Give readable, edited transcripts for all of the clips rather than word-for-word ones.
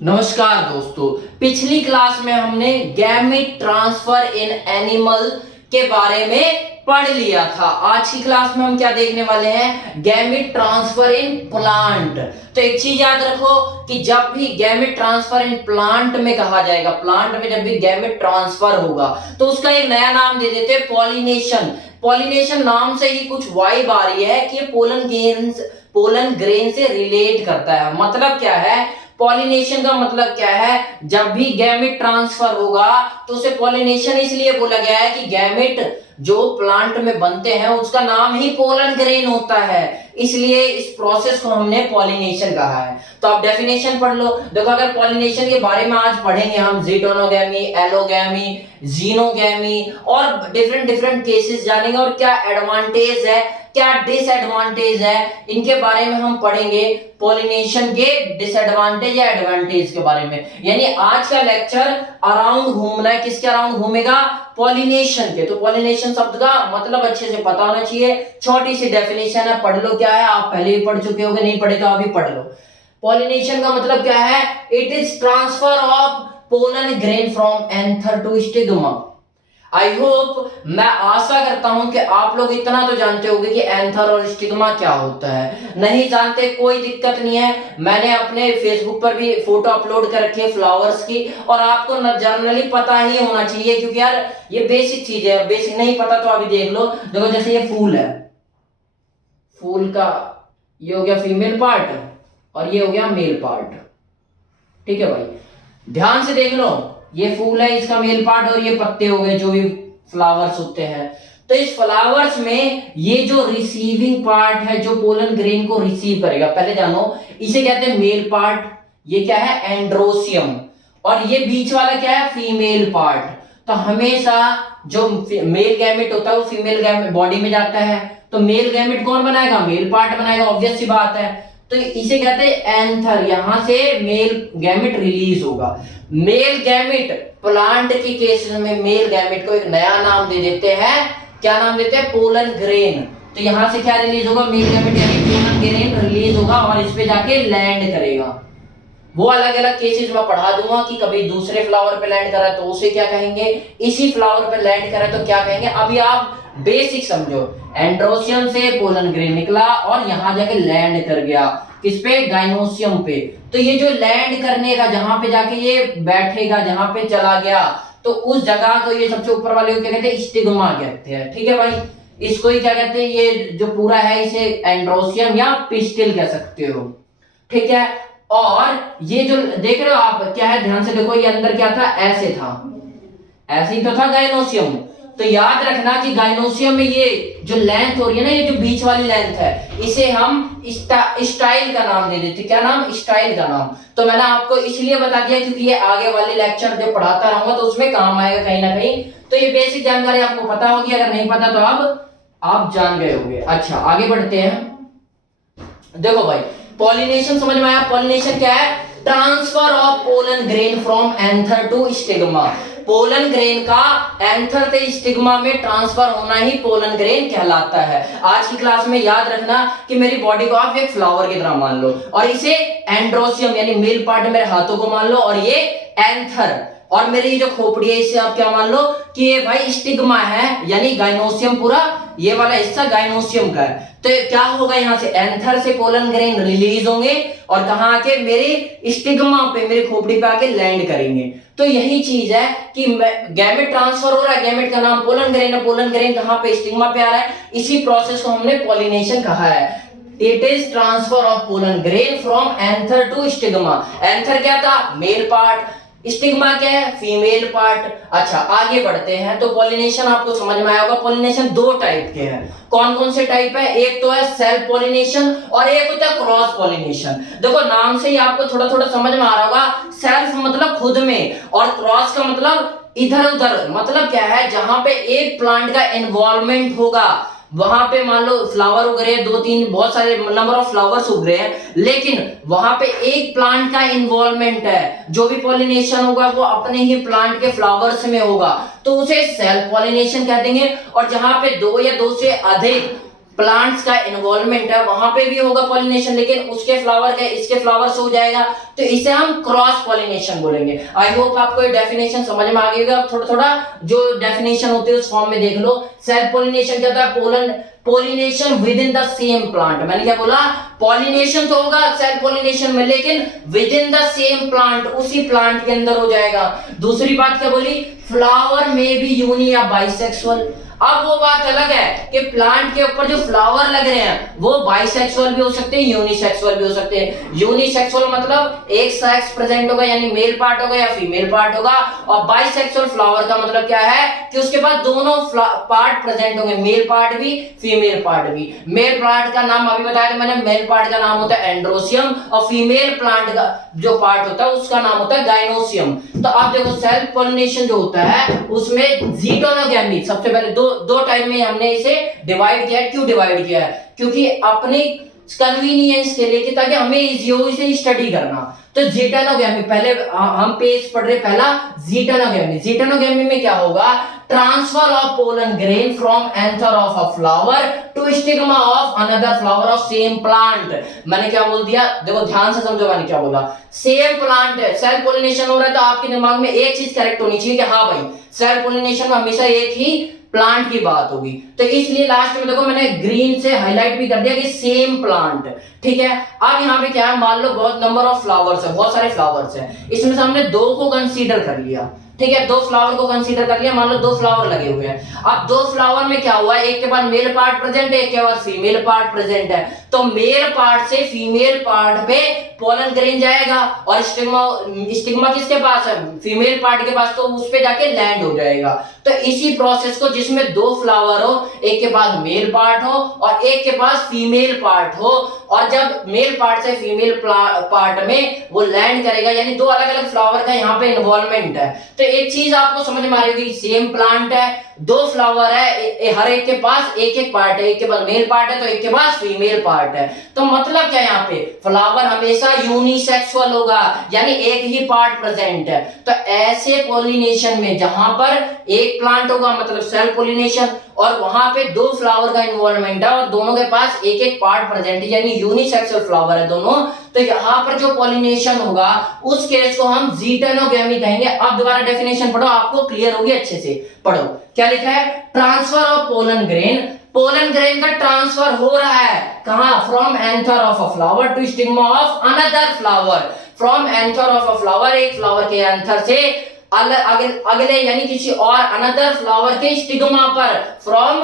नमस्कार दोस्तों, पिछली क्लास में हमने गैमेट ट्रांसफर इन एनिमल के बारे में पढ़ लिया था। आज की क्लास में हम क्या देखने वाले हैं? Gamete transfer in plant. तो एक चीज याद रखो कि जब भी गैमेट ट्रांसफर इन प्लांट में कहा जाएगा, प्लांट में जब भी गैमेट ट्रांसफर होगा तो उसका एक नया नाम दे देते हैं पॉलिनेशन। पॉलिनेशन नाम से ही कुछ वाइब आ रही है कि पोलन ग्रेन से रिलेट करता है। मतलब क्या है? पॉलिनेशन का मतलब क्या है? जब भी गैमेट ट्रांसफर होगा तो उसे पॉलिनेशन इसलिए बोला गया है कि गैमेट जो प्लांट में बनते हैं उसका नाम ही पोलन ग्रेन होता है, इसलिए इस प्रोसेस को हमने पॉलिनेशन कहा है। तो आप डेफिनेशन पढ़ लो। देखो, अगर पॉलिनेशन के बारे में आज पढ़ेंगे हम, ज़ीटोनोगैमी, एलोगैमी, जीनोगैमी और डिफरेंट केसेस जानेंगे और क्या एडवांटेज है, क्या डिसएडवांटेज है, इनके बारे में हम पढ़ेंगे। पॉलिनेशन के डिसएडवांटेज या एडवांटेज के बारे में। यानी आज का लेक्चर अराउंड घूमना है, किसके अराउंड घूमेगा? पॉलिनेशन के। तो पॉलिनेशन शब्द का मतलब अच्छे से पता होना चाहिए। छोटी सी डेफिनेशन है, पढ़ लो क्या है। आप पहले भी पढ़ चुके होंगे, नहीं पढ़े तो अभी पढ़ लो। पॉलिनेशन का मतलब क्या है? It is transfer of pollen grain from anther to stigma. I hope, मैं आशा करता हूं कि आप लोग इतना तो जानते होंगे कि एंथर और स्टिग्मा क्या होता है। नहीं जानते कोई दिक्कत नहीं है, मैंने अपने फेसबुक पर भी फोटो अपलोड कर रखी है फ्लावर्स की, और आपको जनरली पता ही होना चाहिए क्योंकि यार ये बेसिक चीज है। बेसिक नहीं पता तो अभी देख लो। देखो, जैसे ये फूल है, फूल का ये हो गया फीमेल पार्ट और ये हो गया मेल पार्ट। ठीक है भाई, ध्यान से देख लो। ये फूल है, इसका मेल पार्ट, और ये पत्ते हो गए जो भी फ्लावर्स होते हैं। तो इस फ्लावर्स में ये जो रिसीविंग पार्ट है, जो पोलन ग्रेन को रिसीव करेगा, पहले जानो इसे कहते हैं मेल पार्ट। ये क्या है? एंड्रोसियम। और ये बीच वाला क्या है? Female part. तो हमेशा जो मेल गैमेट होता है वो फीमेल गैमेट बॉडी में जाता है, तो मेल गैमेट कौन बनाएगा? मेल पार्ट बनाएगा, ऑब्वियस सी बात है। तो इसे कहते हैं एंथर। यहां से मेल गैमेट रिलीज होगा। मेल गैमेट प्लांट के केस में मेल गैमेट को एक नया नाम दे देते हैं। क्या नाम देते हैं? Pollen grain. तो यहां से क्या रिलीज होगा? मेल गैमेट यानी पोलन ग्रेन रिलीज होगा और इस पे जाके लैंड करेगा। वो अलग अलग केसेस में पढ़ा दूंगा कि कभी दूसरे फ्लावर पे लैंड करा तो उसे क्या कहेंगे, इसी फ्लावर पे लैंड करा तो क्या कहेंगे। अभी आप बेसिक समझो। एंड्रोसियम से पोलन ग्रेन निकला और यहां जाके लैंड कर गया, किस पे? गाइनोसियम पे। तो ये जो लैंड करने का, जहां पे जाके ये बैठेगा, जहां पे चला गया, तो उस जगह को ये सबसे ऊपर वाले को क्या कहते हैं? स्टिग्मा कहते हैं। ठीक है भाई, इसको ही क्या कहते हैं? ये जो पूरा है इसे एंड्रोसियम या पिस्टिल कह सकते हो। ठीक है, और ये जो देख रहे हो आप, क्या है? ध्यान से देखो, ये अंदर क्या था? ऐसे था, ऐसे ही तो था गाइनोसियम। तो याद रखना कि गाइनोसियम में ये जो लेंथ हो रही है ना, ये जो बीच वाली लेंथ है, इसे हम स्टाइल का नाम दे देते। क्या नाम? स्टाइल का नाम। तो मैंने आपको इसलिए बता दिया क्योंकि ये आगे वाले लेक्चर जो पढ़ाता रहूंगा तो उसमें काम आएगा कहीं ना कहीं। तो ये बेसिक जानकारी आपको पता होगी, अगर नहीं पता तो अब आप जान गए होंगे। अच्छा, आगे बढ़ते हैं। देखो भाई, पॉलिनेशन समझ में आया? पॉलिनेशन क्या है? Transfer of pollen grain from anther to stigma. Pollen grain का एंथर से स्टिग्मा में ट्रांसफर होना ही पोलन ग्रेन कहलाता है। आज की क्लास में याद रखना कि मेरी बॉडी को आप एक फ्लावर की तरह मान लो, और इसे एंड्रोसियम यानी मेल पार्ट मेरे हाथों को मान लो, और ये एंथर, और मेरी जो खोपड़ी है इसे आप क्या मान लो कि ये भाई स्टिग्मा है, यानी गाइनोसियम, पूरा ये वाला हिस्सा गाइनोसियम का है। तो क्या होगा? यहां से एंथर से पोलन ग्रेन रिलीज होंगे और कहां आके? मेरी स्टिग्मा पे, मेरी खोपड़ी पे आके लैंड करेंगे। तो यही चीज है कि गैमेट ट्रांसफर हो रहा है, गैमेट का नाम पोलन ग्रेन है, पोलन ग्रेन कहां पे? स्टिग्मा पे आ रहा है। इसी प्रोसेस को हमने पॉलिनेशन कहा है। It is transfer of pollen grain from anther to stigma. Anther क्या था? Male part. स्टिग्मा क्या है? Female part. अच्छा, आगे बढ़ते हैं। तो पॉलिनेशन आपको समझ में आया होगा। पॉलिनेशन दो टाइप के हैं। कौन कौन से टाइप है? एक तो है सेल्फ पॉलिनेशन और एक होता है क्रॉस पॉलिनेशन। देखो, नाम से ही आपको थोड़ा थोड़ा समझ में आ रहा होगा। सेल्फ मतलब खुद में, और क्रॉस का मतलब इधर उधर। मतलब क्या है? जहां पे एक प्लांट का इन्वॉल्वमेंट होगा, वहां पे मान लो फ्लावर उग रहे हैं, दो तीन बहुत सारे नंबर ऑफ फ्लावर्स उग रहे हैं, लेकिन वहां पे एक प्लांट का इन्वॉल्वमेंट है। जो भी पॉलिनेशन होगा वो अपने ही प्लांट के फ्लावर्स में होगा, तो उसे सेल्फ पॉलिनेशन कह देंगे। और जहां पे दो या दो से अधिक प्लांट्स का इन्वॉल्वमेंट है वहां पे भी होगा पॉलिनेशन, लेकिन उसके फ्लावर का इसके फ्लावर से हो जाएगा, तो इसे हम क्रॉस पॉलिनेशन बोलेंगे। आई होप आपको ये डेफिनेशन समझ में आ गई होगी। अब थोड़ा थोड़ा जो डेफिनेशन होती है उस फॉर्म में देख लो। सेल्फ पॉलिनेशन क्या होता है? Pollination with in the same plant. मैंने क्या बोला? पॉलिनेशन तो होगा सेल्फ पॉलिनेशन में, लेकिन with in the same plant, उसी प्लांट के अंदर हो जाएगा। दूसरी बात क्या बोली? फ्लावर में भी यूनि या बाइसेक्सुअल। अब वो बात अलग है कि प्लांट के ऊपर जो फ्लावर लग रहे हैं वो बाइसेक्सुअल भी हो सकते हैं, यूनिसेक्सुअल भी हो सकते हैं। यूनिसेक्सुअल मतलब एक सेक्स प्रेजेंट होगा, यानी मेल पार्ट होगा या फीमेल पार्ट होगा, और बाइसेक्सुअल फ्लावर का मतलब क्या है कि उसके पास दोनों पार्ट प्रेजेंट होंगे, मेल पार्ट भी फीमेल पार्ट भी। मेल प्लांट का नाम अभी बताया था मैंने, मेल पार्ट का नाम होता है एंड्रोसियम, और फीमेल प्लांट का जो पार्ट होता है उसका नाम होता है गाइनोसियम। तो आप देखो सेल्फ पॉलिनेशन जो होता है उसमें ज़ीटोनोगैमी, सबसे पहले दो टाइप में हमने इसे डिवाइड किया है। क्यों डिवाइड किया है? क्योंकि अपने कन्वीनियंस के लिए, कि ताकि हमें इजी हो इसे स्टडी करना। तो ज़ीटोनोगैमी पहले हम पेज पढ़ रहे, पहला ज़ीटोनोगैमी। ज़ीटोनोगैमी में क्या होगा? Transfer of pollen grain from anther of a flower to stigma of another flower of same plant. मैंने क्या बोल दिया? देखो ध्यान से समझो मैंने क्या बोला। सेम प्लांट है, सेल्फ पॉलिनेशन हो रहा है, तो आपके दिमाग में एक चीज करेक्ट होनी चाहिए कि हाँ भाई सेल्फ पॉलिनेशन में हमेशा एक ही प्लांट की बात होगी। तो इसलिए लास्ट में देखो मैंने ग्रीन से हाईलाइट भी कर दिया कि सेम प्लांट, ठीक है। अब यहाँ पे क्या है, मान लो बहुत नंबर ऑफ फ्लावर्स है, बहुत सारे फ्लावर्स हैं, इसमें से हमने दो को कंसीडर कर लिया, ठीक है, दो फ्लावर को कंसीडर कर लिया। मान लो दो फ्लावर लगे हुए हैं। अब दो फ्लावर में क्या हुआ? एक के बाद मेल पार्ट प्रेजेंट है, एक के बाद फीमेल पार्ट प्रेजेंट है। तो मेल पार्ट से फीमेल पार्ट पे पोलन ग्रेन जाएगा, और स्टिग्मा किसके पास है? फीमेल पार्ट के पास, तो उस पे जाके लैंड हो जाएगा। तो इसी प्रोसेस को, जिसमें दो फ्लावर हो, एक के पास मेल पार्ट हो और एक के पास फीमेल पार्ट हो, और जब मेल पार्ट से फीमेल पार्ट में वो लैंड करेगा, यानी दो अलग अलग फ्लावर का यहाँ पे इन्वॉल्वमेंट है। तो एक चीज आपको समझ में आ रही होगी, सेम प्लांट है, दो फ्लावर है, हर एक के पास एक एक पार्ट है, एक के पास मेल पार्ट है तो एक के पास फीमेल पार्ट है। तो मतलब क्या यहाँ पे? फ्लावर हमेशा यूनिसेक्सुअल होगा, यानी एक ही पार्ट प्रेजेंट है। तो ऐसे पॉलिनेशन में जहां पर एक प्लांट होगा मतलब सेल्फ पॉलिनेशन, और वहां पे दो फ्लावर का इन्वॉल्वमेंट है और दोनों के पास एक एक पार्ट प्रेजेंट है, यानी यूनिसेक्सुअल फ्लावर है दोनों, तो यहाँ पर जो पॉलिनेशन होगा उस केस को हम ज़ीटोनोगैमी कहेंगे। अब दोबारा डेफिनेशन पढ़ो, आपको क्लियर होगी, अच्छे से पढ़ो। क्या लिखा है? Transfer of pollen grain, pollen grain का ट्रांसफर हो रहा है कहां? From anther of a flower to stigma of another flower. From anther of a flower, एक फ्लावर के एंथर से अगले यानी किसी और अनदर फ्लावर के स्टिग्मा पर, फ्रॉम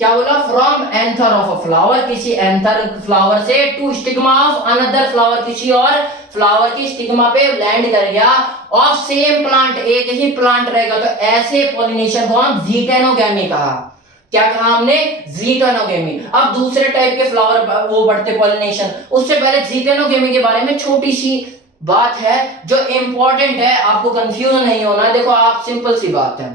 क्या बोला? From anther of a flower, किसी एंथर फ्लावर से, to stigma of another flower, किसी और फ्लावर की स्टिग्मा पे लैंड कर गया, ऑफ सेम प्लांट, एक ही प्लांट रहेगा। तो ऐसे पॉलिनेशन को हम ज़ीटोनोगैमी कहा। क्या कहा हमने? ज़ीटोनोगैमी। अब दूसरे टाइप के फ्लावर वो बढ़ते पॉलिनेशन, उससे पहले ज़ीटोनोगैमी के बारे में छोटी सी बात है जो इंपॉर्टेंट है, आपको कंफ्यूजन नहीं होना। देखो आप, सिंपल सी बात है,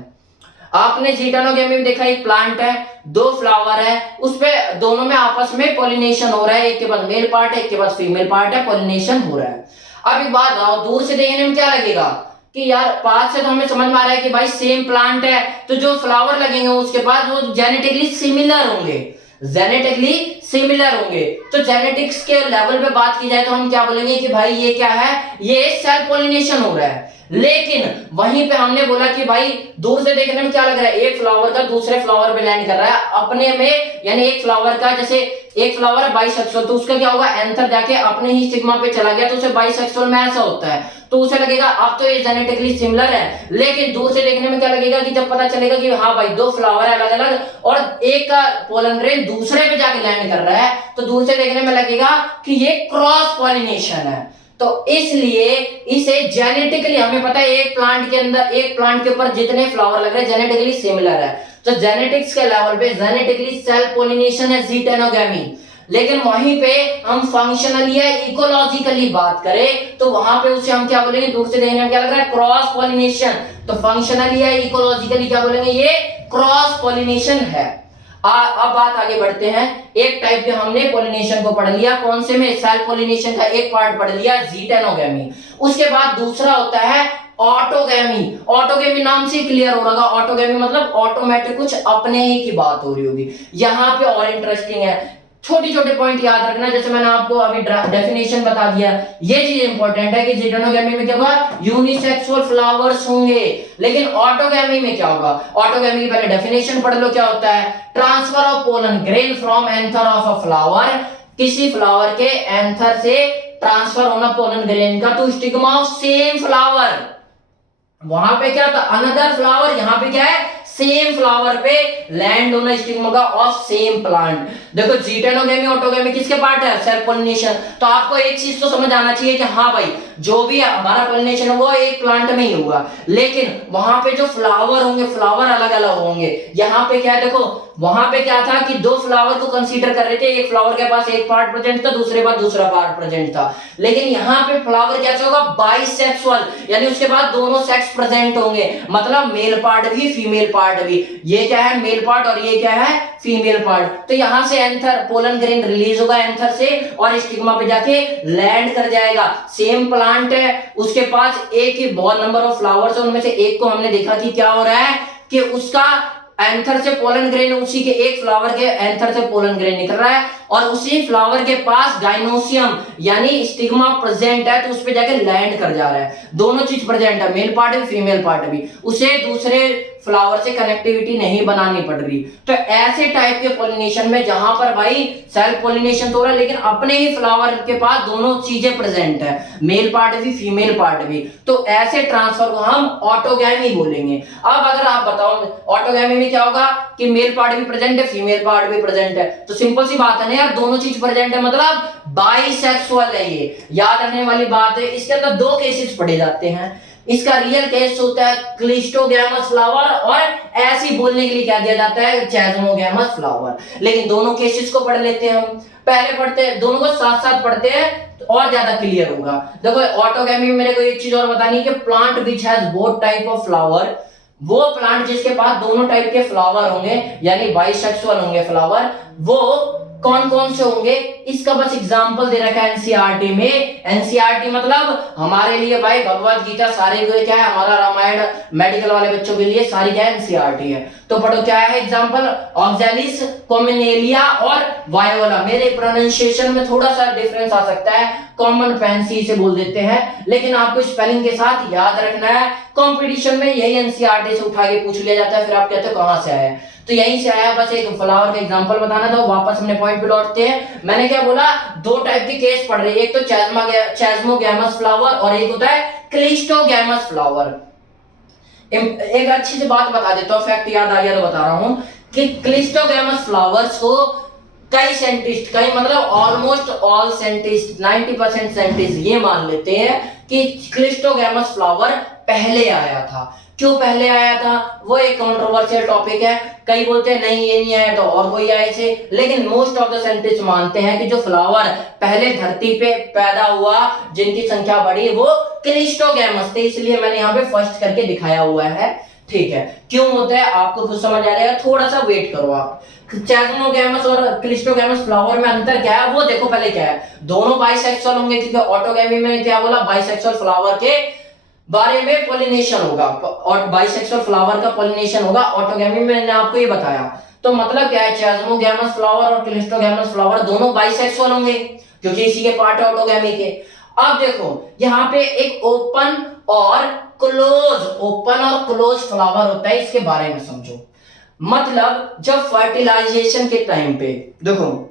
आपने ज़ीटोनोगैमी में देखा एक प्लांट है, दो फ्लावर है, उस पे दोनों में आपस में पॉलिनेशन हो रहा है, एक के पास मेल पार्ट है, एक के पास फीमेल पार्ट है, पॉलिनेशन हो रहा है। अब एक बात आओ, दूर से देखने में क्या लगेगा कि यार पास से तो हमें समझ में आ रहा है कि भाई सेम प्लांट है, तो जो फ्लावर लगेंगे उसके पास वो जेनेटिकली सिमिलर होंगे, जेनेटिकली सिमिलर होंगे। तो जेनेटिक्स के लेवल पे बात की जाए तो हम क्या बोलेंगे कि भाई ये क्या है? ये सेल्फ पॉलिनेशन हो रहा है। लेकिन वहीं पे हमने बोला कि भाई दूर से देखने में क्या लग रहा है? एक फ्लावर का दूसरे फ्लावर पे लैंड कर रहा है अपने में, यानी एक फ्लावर का, जैसे एक फ्लावर है बाइसेक्सुअल, तो उसका क्या होगा? एंथर जाके अपने ही स्टिग्मा पे चला गया, तो उसे बाइसेक्सुअल में ऐसा होता है, तो उसे लगेगा अब तो ये जेनेटिकली सिमिलर है। लेकिन दूर से देखने में क्या लगेगा कि जब पता चलेगा कि हाँ भाई दो फ्लावर है अलग अलग और एक का पोलन ग्रेन दूसरे पे जाके लैंड कर रहा है, तो दूर से देखने में लगेगा कि ये क्रॉस पॉलिनेशन है। तो इसलिए इसे जेनेटिकली, हमें पता है एक प्लांट के अंदर, एक प्लांट के ऊपर जितने फ्लावर लग रहे हैं जेनेटिकली सिमिलर है, तो जेनेटिक्स के लेवल पे जेनेटिकली सेल्फ पॉलिनेशन है ज़ीटोनोगैमी। लेकिन वहीं पे हम फंक्शनली या इकोलॉजिकली बात करें तो वहां पे उसे हम क्या बोलेंगे? दूर से देखने में क्या लग रहा है? Cross pollination. तो फंक्शनली या इकोलॉजिकली क्या बोलेंगे? ये क्रॉस पॉलिनेशन है। अब बात आगे बढ़ते हैं। एक टाइप के हमने पॉलिनेशन को पढ़ लिया, कौन से में? सेल्फ पॉलिनेशन का एक पार्ट पढ़ लिया, ज़ीटोनोगैमी। उसके बाद दूसरा होता है ऑटोगैमी, ऑटोगैमी नाम से क्लियर हो रहा, ऑटोगैमी मतलब ऑटोमेटिक कुछ अपने ही की बात हो रही होगी। यहाँ पे और इंटरेस्टिंग है, छोटे छोटे पॉइंट याद रखना, जैसे मैंने आपको अभी डेफिनेशन बता दिया, ये चीज इंपॉर्टेंट है कि जिटेनोगैमी में क्या होगा, यूनिसेक्सुअल फ्लावर्स होंगे। लेकिन ऑटोगैमी में क्या होगा, ऑटोगैमी की पहले डेफिनेशन पढ़ लो क्या होता है, transfer of pollen grain from anther of a flower, किसी फ्लावर के एंथर से ट्रांसफर होना पोलन ग्रेन का to stigma of same flower. वहां पे क्या था, अनदर फ्लावर, यहाँ पे क्या है, सेम फ्लावर पे लैंड होना स्टिग्मा का ऑफ सेम प्लांट। देखो जिटेनोगैमी ऑटोगैमी किसके पार्ट है, सेल्फ पोलिनेशन। तो आपको एक चीज तो समझ आना चाहिए कि हाँ भाई जो भी हमारा पोलिनेशन है वो एक प्लांट में ही होगा, लेकिन वहां पे जो फ्लावर होंगे, फ्लावर अलग अलग होंगे। यहाँ पे क्या है, देखो वहां पे क्या था कि दो फ्लावर को कंसीडर कर रहे थे, एक फ्लावर के पास एक पार्ट प्रेजेंट था, दूसरे पास दूसरा पार्ट प्रेजेंट था। लेकिन यहाँ पे फ्लावर कैसे होगा, बाइसेक्सुअल, यानी उसके बाद दोनों सेक्स प्रेजेंट होंगे, मतलब मेल पार्ट भी फीमेल पार्ट भी। ये क्या है, मेल पार्ट, और ये क्या है, फीमेल पार्ट। तो यहां से एंथर पोलन ग्रेन रिलीज होगा एंथर से और स्टिग्मा पे जाके लैंड कर जाएगा। सेम प्लांट है, उसके पास एक ही बहुत नंबर ऑफ फ्लावर्स है, उनमें से एक को हमने देखा कि क्या हो रहा है कि उसका एंथर से पोलन ग्रेन, उसी के एक फ्लावर के एंथर से पोलन ग्रेन निकल रहा है और उसी फ्लावर के पास गाइनोसियम यानी स्टिग्मा प्रेजेंट है, तो उस पे जाके लैंड कर जा रहा है। दोनों चीज प्रेजेंट है, मेल पार्ट भी फीमेल पार्ट भी, उसे दूसरे फ्लावर से कनेक्टिविटी नहीं बनानी पड़ रही। तो ऐसे टाइप के पोलिनेशन में जहां पर भाई सेल्फ पोलिनेशन तो हो रहा है लेकिन अपने ही फ्लावर के पास दोनों चीजें प्रेजेंट है, मेल पार्ट भी फीमेल पार्ट भी, तो ऐसे ट्रांसफर को हम ऑटोगैमी बोलेंगे। अब अगर आप बताओ ऑटोगैमी में क्या होगा कि मेल पार्ट भी प्रेजेंट है, फीमेल पार्ट भी प्रेजेंट है, तो सिंपल सी बात है ना यार, दोनों चीज प्रेजेंट है मतलब बाइसेक्सुअल है। ये याद रखने वाली बात है। इसके अंदर दो केसेस पढ़े जाते हैं। इसका रियल केस होता है क्लिस्टोगैमस फ्लावर और ऐसी बोलने के लिए क्या दिया जाता है, चैजमोगैमस फ्लावर। लेकिन दोनों केसेस को पढ़ लेते हैं हम, पहले पढ़ते हैं दोनों को साथ साथ पढ़ते हैं तो और ज्यादा क्लियर होगा। देखो ऑटोगैमी में मेरे को एक चीज और बतानी है कि plant which has both type of flower, वो प्लांट जिसके पास दोनों टाइप के फ्लावर होंगे यानी बाइसेक्सुअल होंगे फ्लावर, वो कौन कौन से होंगे, इसका बस एग्जांपल दे रखा है एनसीईआरटी में। एनसीईआरटी मतलब हमारे लिए भाई भगवत गीता सारे क्या है, हमारा रामायण मेडिकल वाले बच्चों के लिए सारी क्या है, एनसीईआरटी है। तो पढ़ो क्या है एग्जांपल, ऑक्सैलिस, कॉमिनेलिया और वायोला। मेरे प्रोनाउंसिएशन में थोड़ा सा डिफरेंस आ सकता है, कॉमन फैंसी से बोल देते हैं, लेकिन आपको स्पेलिंग के साथ याद रखना है। कंपटीशन में यही एनसीईआरटी से उठा के पूछ लिया जाता है, फिर आप कहते हो कहां से आया, तो यहीं से आया। बस एक फ्लावर का एग्जांपल बताना था, वापस अपने पॉइंट पे लौटते हैं। मैंने क्या बोला, दो टाइप के केस पढ़ रहे हैं, एक तो चैजमोगैमस फ्लावर और एक होता है क्लिस्टोगैमस फ्लावर। एक अच्छी सी बात बता देता हूं, फैक्ट याद आ गया तो बता रहा हूं कि क्लिस्टोगैमस फ्लावर्स को कई साइंटिस्ट, कई मतलब ऑलमोस्ट ऑल साइंटिस्ट, 90% साइंटिस्ट ये मान लेते हैं कि क्लिस्टोगैमस फ्लावर पहले आया था। क्यों पहले आया था, वो एक कंट्रोवर्शियल टॉपिक है। कई बोलते हैं नहीं ये नहीं आया तो और कोई आए थे, लेकिन मोस्ट ऑफ द साइंटिस्ट मानते हैं कि जो फ्लावर पहले धरती पे पैदा हुआ, जिनकी संख्या बढ़ी, वो क्लिस्टोगैमस थे। इसलिए मैंने यहाँ पे फर्स्ट करके दिखाया हुआ है, ठीक है। क्यों होता है आपको खुद समझ आ जाएगा, थोड़ा सा वेट करो आप। चैजमोगैमस और क्लिस्टोगैमस फ्लावर में अंतर क्या है वो देखो। पहले क्या है, दोनों बाइसेक्सुअल होंगे, क्योंकि ऑटोगैमी में क्या बोला, बाइसेक्सुअल फ्लावर के बारे में पोलिनेशन होगा और बाइसेक्सुअल फ्लावर का पोलिनेशन होगा। ऑटोगैमी में मैंने आपको ये बताया। तो मतलब क्या है, चैजमोगैमस फ्लावर और क्लिस्टोगैमस फ्लावर दोनों बाइसेक्सुअल होंगे क्योंकि इसी के पार्ट है ऑटोगैमी के। अब देखो यहाँ पे एक ओपन और क्लोज फ्लावर होता है, इसके बारे में समझो। मतलब जब फर्टिलाइजेशन के टाइम पे देखो,